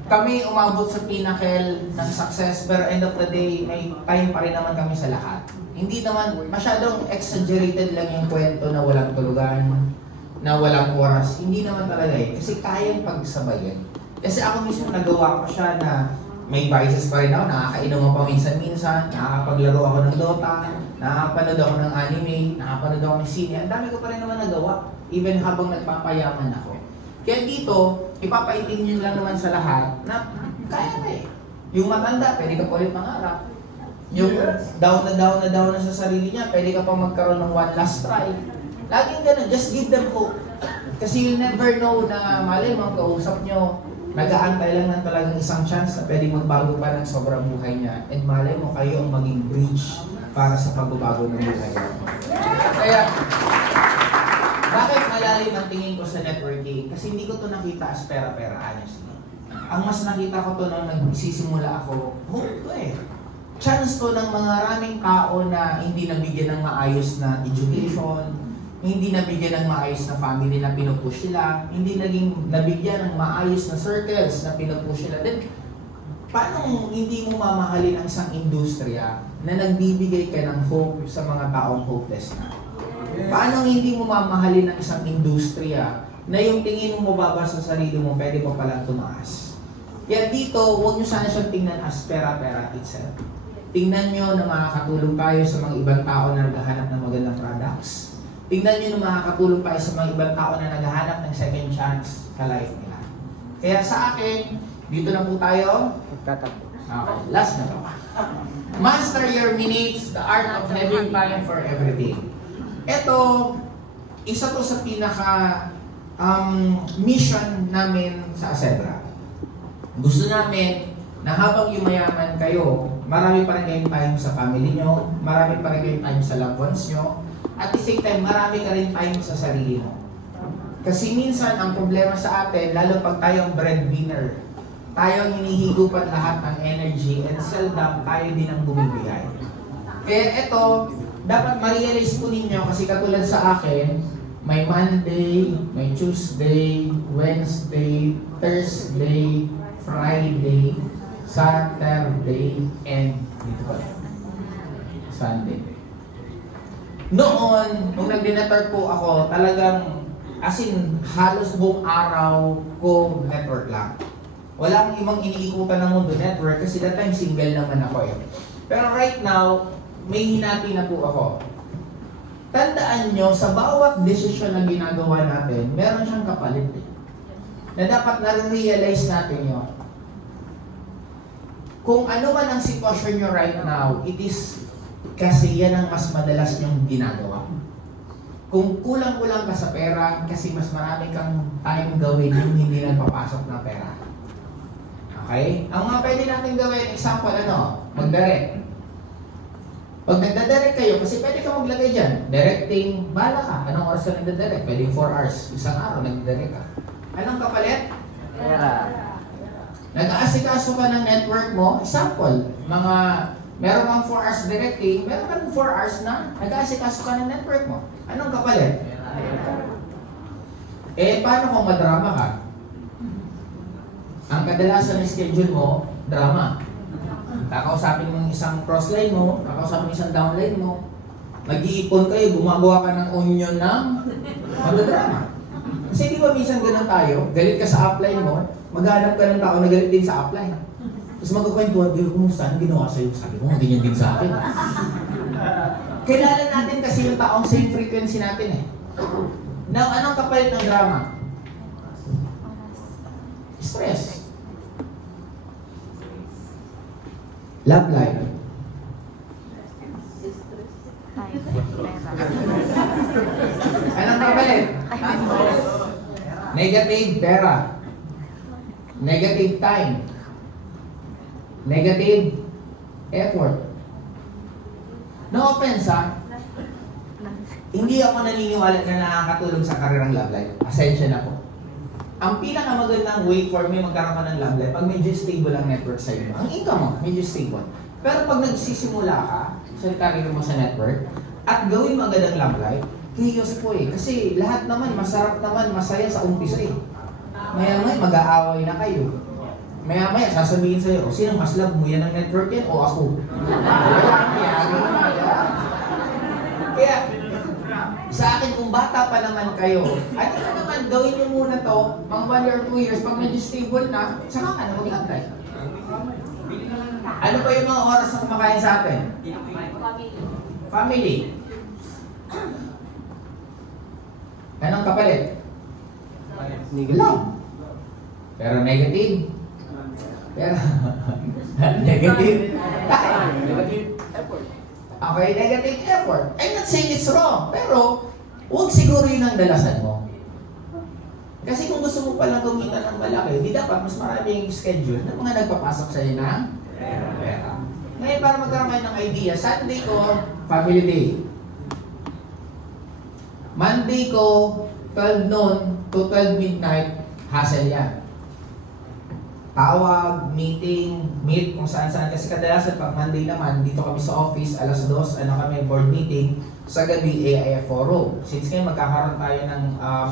Kami umabot sa pinnacle ng success, pero end of the day, may time pa rin naman kami sa lahat. Hindi naman, masyadong exaggerated lang yung kwento na walang tulugan, na walang oras. Hindi naman talaga eh. Kasi kayang pagsabayan. Kasi ako mismo nagawa ko siya na may vices pa rin ako. Nakakainom ako minsan-minsan. Nakakapaglaro ako ng Dota. Nakakapanood ako ng anime. Nakakapanood ako ng sine. Ang dami ko pa rin naman nagawa. Even habang nagpapayaman ako. Kaya dito, ipapaitin nyo lang naman sa lahat na kaya na eh. Yung matanda, pwede ka pa ulit mangarap. Yung down na sa sarili niya, pwede ka pa magkaroon ng one last try. Laging ganun, just give them hope. Kasi you'll never know na malay mo, kausap nyo, nag-aantay lang ng talagang isang chance na pwede magbago pa ng sobrang buhay niya. And malay mo, kayo ang maging bridge para sa pagbabago ng buhay niya. Kaya, bakit malalim ang tingin ko sa networking? Kasi hindi ko to nakita as pera-pera, honestly. Ang mas nakita ko to nung nagsisimula ako, hope to eh. Chance to ng mga maraming tao na hindi nabigyan ng maayos na education, hindi nabigyan ng maayos na family na pinupush sila, hindi naging nabigyan ng maayos na circles na pinupush sila. Then, paano hindi mo mamahalin ang isang industriya na nagbibigay ka ng hope sa mga taong hopeless na? Paano hindi mo mamahalin ang isang industriya na yung tingin mo mababa sa sarili mo, pwede pa palang tumaas? Kaya dito, huwag nyo sana siyang tingnan as pera-pera itself. Tingnan nyo na makakatulong tayo sa mga ibang tao na naghahanap ng magandang products. Tingnan nyo na makakatulong tayo sa mga ibang tao na naghahanap ng second chance sa life nila. Kaya sa akin, dito na po tayo. Okay, last na to. Master your minutes, the art of having time for everything. Ito, isa to sa pinaka mission namin sa Asedra. Gusto namin na habang yumayaman kayo, marami pa rin kayong time sa family nyo, marami pa rin kayong time sa loved ones nyo, at the same time, marami ka rin time sa sarili mo. Kasi minsan, ang problema sa atin, lalo pag tayong breadwinner, tayong hinihigupan lahat ng energy and seldom tayo din ang bumibigay. Kaya ito, dapat ma-realize po ninyo kasi katulad sa akin, may Monday, may Tuesday, Wednesday, Thursday, Friday, Saturday, and Sunday. Noon, nung nag-dinner po ako, talagang as in, halos buong araw ko network lang. Wala akong ibang iniikutan ng mundo network kasi that time single naman ako eh. Pero right now, may hinati na po ako. Tandaan nyo, sa bawat desisyon na ginagawa natin, meron siyang kapalit eh. Na dapat nare-realize natin yun. Kung ano man ang sitwasyon nyo right now, it is kasi yan ang mas madalas nyong ginagawa. Kung kulang-kulang ka sa pera, kasi mas marami kang time gawin yung hindi nagpapasok na pera. Okay? Ang mga pwede natin gawin, example, mag-direct. Pag nagda-direct kayo, kasi pwede ka maglagay dyan, directing, bahala ka. Anong oras ka nagda-direct? Pwede 4 hours. Isang araw, nagda-direct ka. Anong kapalit? Pera. Nag-aasikaso ka ng network mo, example, meron kang 4 hours directing, meron kang 4 hours na nag-aasikaso ka ng network mo. Anong kapalit? Eh, paano kung madrama ka? Ang kadalasan ng schedule mo, drama. Kakausapin mo yung isang crossline mo, kakausapin mo yung isang downline mo, nag-iipon kayo, gumagawa ka ng onion ng magdadrama. Kasi di ba minsan ganun tayo, galit ka sa upline mo, maghanap ka ng tao na galit din sa upline. Tapos magkakwentuhan, kumusta? Ano ginawa sa'yo? Sabi mo, ganyan din sa akin. Kailangan natin kasi yung taong same frequency natin eh. Now, anong kapalit ng drama? Stress. Love life. Anong kapalit? Negative pera. Negative time. Negative effort. No offense ha. Hindi ako naniniwala na nakakatulong sa karirang love life. Asensya na po. Ang pinakamagandang way for me magkaroon ka ng love life, pag medyo stable ang network sa iyo. Ang income mo, medyo stable. Pero pag nagsisimula ka sa career mo sa network, at gawin mo agad ang love life, chaos po eh. Kasi lahat naman, masarap naman, masaya sa umpisa eh. Maya-maya, mag-aaway na kayo. Maya-maya, sasabihin sa'yo, o sino mas love mo, yan ang network yan o ako? Kaya, sa akin, kung bata pa naman kayo, ano na naman, gawin nyo muna to, mga 1 year or 2 years, pag medyo stable na, saka ka na mag-apply. Ano pa yung mga oras na kumakain sa atin? Family. Anong kapalit? Love. Pero negative. Pero negative. Negative effort. Okay, negative effort. I'm not saying it's wrong, pero huwag siguro yun ang dalasan mo. Kasi kung gusto mo palang kumita ng malaki, di dapat mas marami yung schedule ng mga nagpapasok sa'yo ng pera. Ngayon, para magkaroon kayo ng idea, Sunday ko, family day. Monday ko, 12 noon to 12 midnight, hassle yan. Tawag, meeting, meet kung saan-saan. Kasi kadalasan pag Monday naman, dito kami sa office, alas 2, kami board meeting. Sa gabi, AIF forum. Since ngayon magkakaroon tayo ng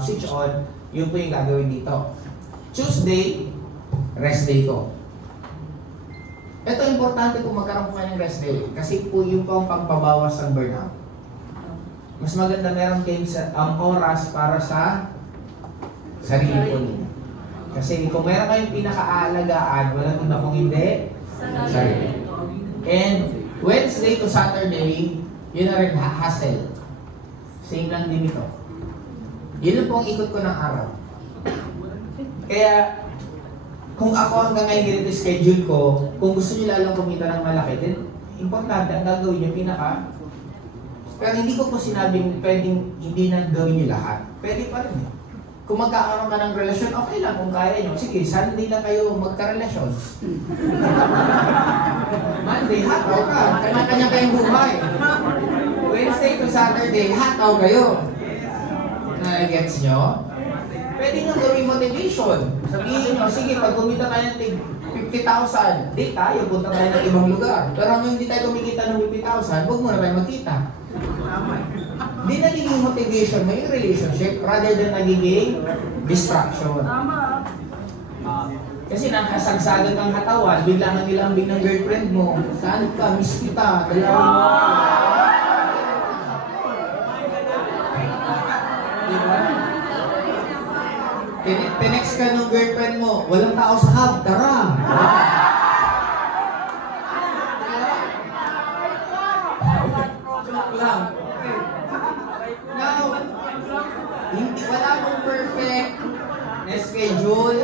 switch on, yun po yung gagawin dito. Tuesday, rest day ko. Ito, importante kung magkaroon po kayo ng rest day. Kasi po yung po ang pagbabawas ng burnout. Mas maganda meron kayo ang oras para sa sarili po ninyo. Kasi kung meron kayong pinaka-aalagaan, walang iba kung hindi, sarili. And Wednesday to Saturday, yun na rin hustle. Same lang din ito. Yun lang po ang ikot ko ng araw. Kaya, kung ako hanggang ngayon ganito schedule ko, kung gusto nyo lalong kumita ng malaki, then importante ang gagawin nyo pinaka. Pero hindi ko po sinabing pwedeng hindi nang gawin nyo lahat. Pwede pa rin. Kung magkakaroon ka ng relasyon, okay lang kung kaya nyo. Sige, Sunday lang kayo magkarelasyon. Monday, hataw ka. Kanya-kanya kayong buhay. Wednesday to Saturday, hataw kayo. Na-gets nyo? Pwede nyo gawing motivation. Sabihin nyo, sige, pag kumita tayo ng 50,000, di tayo, punta tayo ng ibang lugar. Pero hanggang hindi tayo kumikita ng 50,000, huwag muna tayo magkita. Di nagiging motivation mo yung relationship rather than nagiging distraction. Kasi nakasagsagan kang katawan, bigla kang nilambing ng girlfriend mo. Saan ka? Miss kita. Dalawin mo. Diba? Pinext ka ng girlfriend mo, walang tao sa hub, tara! Joke lang. Now, wala pong perfect na schedule.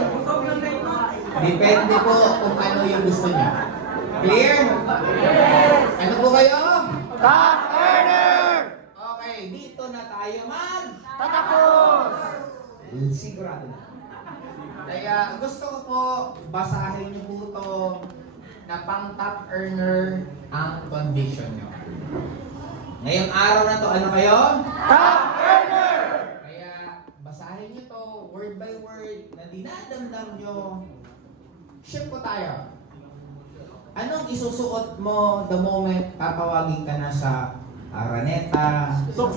Depende po kung ano yung gusto niya. Clear? Ano po kayo? Top earner! Okay, dito na tayo Tatapos! sigurado na. Kaya gusto ko po basahin niyo po ito na pang top earner ang condition niyo. Ngayong araw na to, ano kayo? Top earner! Kaya basahin niyo to word by word na dinadamdam niyo. Ship po tayo. Anong isusuot mo the moment tatawagin ka na sa Araneta, sa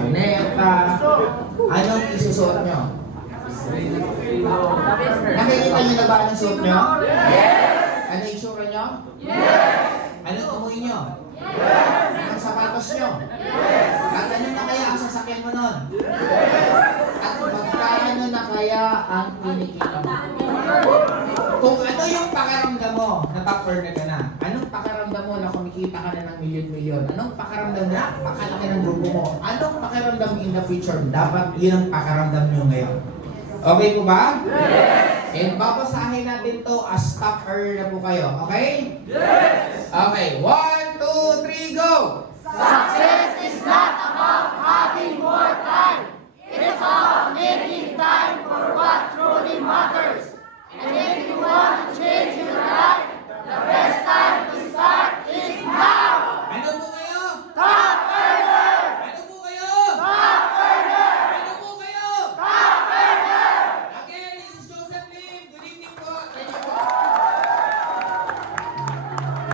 Cuneta? Anong isusuot nyo? Nakikita nyo na ba anong suot nyo? Yes! Ano yung itsura nyo? Yes! Anong amoy nyo? Yes! Anong sapatos nyo? Yes! At ano na kaya ang sasakyan mo nun? Yes! At magkano na kaya ang kinikita mo? Kung ano yung pakiramdam mo na top earner ka na, anong pakiramdam mo na kumikita ka na ng milyon-milyon? Anong pakiramdam na pakalaki ng grupo mo? Anong pakiramdam in the future? Dapat yun ang pakiramdam nyo ngayon. Okay po ba? Yes! And babasahin natin to as top earner na po kayo. Okay? Yes! Okay. 1, 2, 3, go! Success is not about having more time. It's about making time for what truly matters. And if you want to change your life, the best time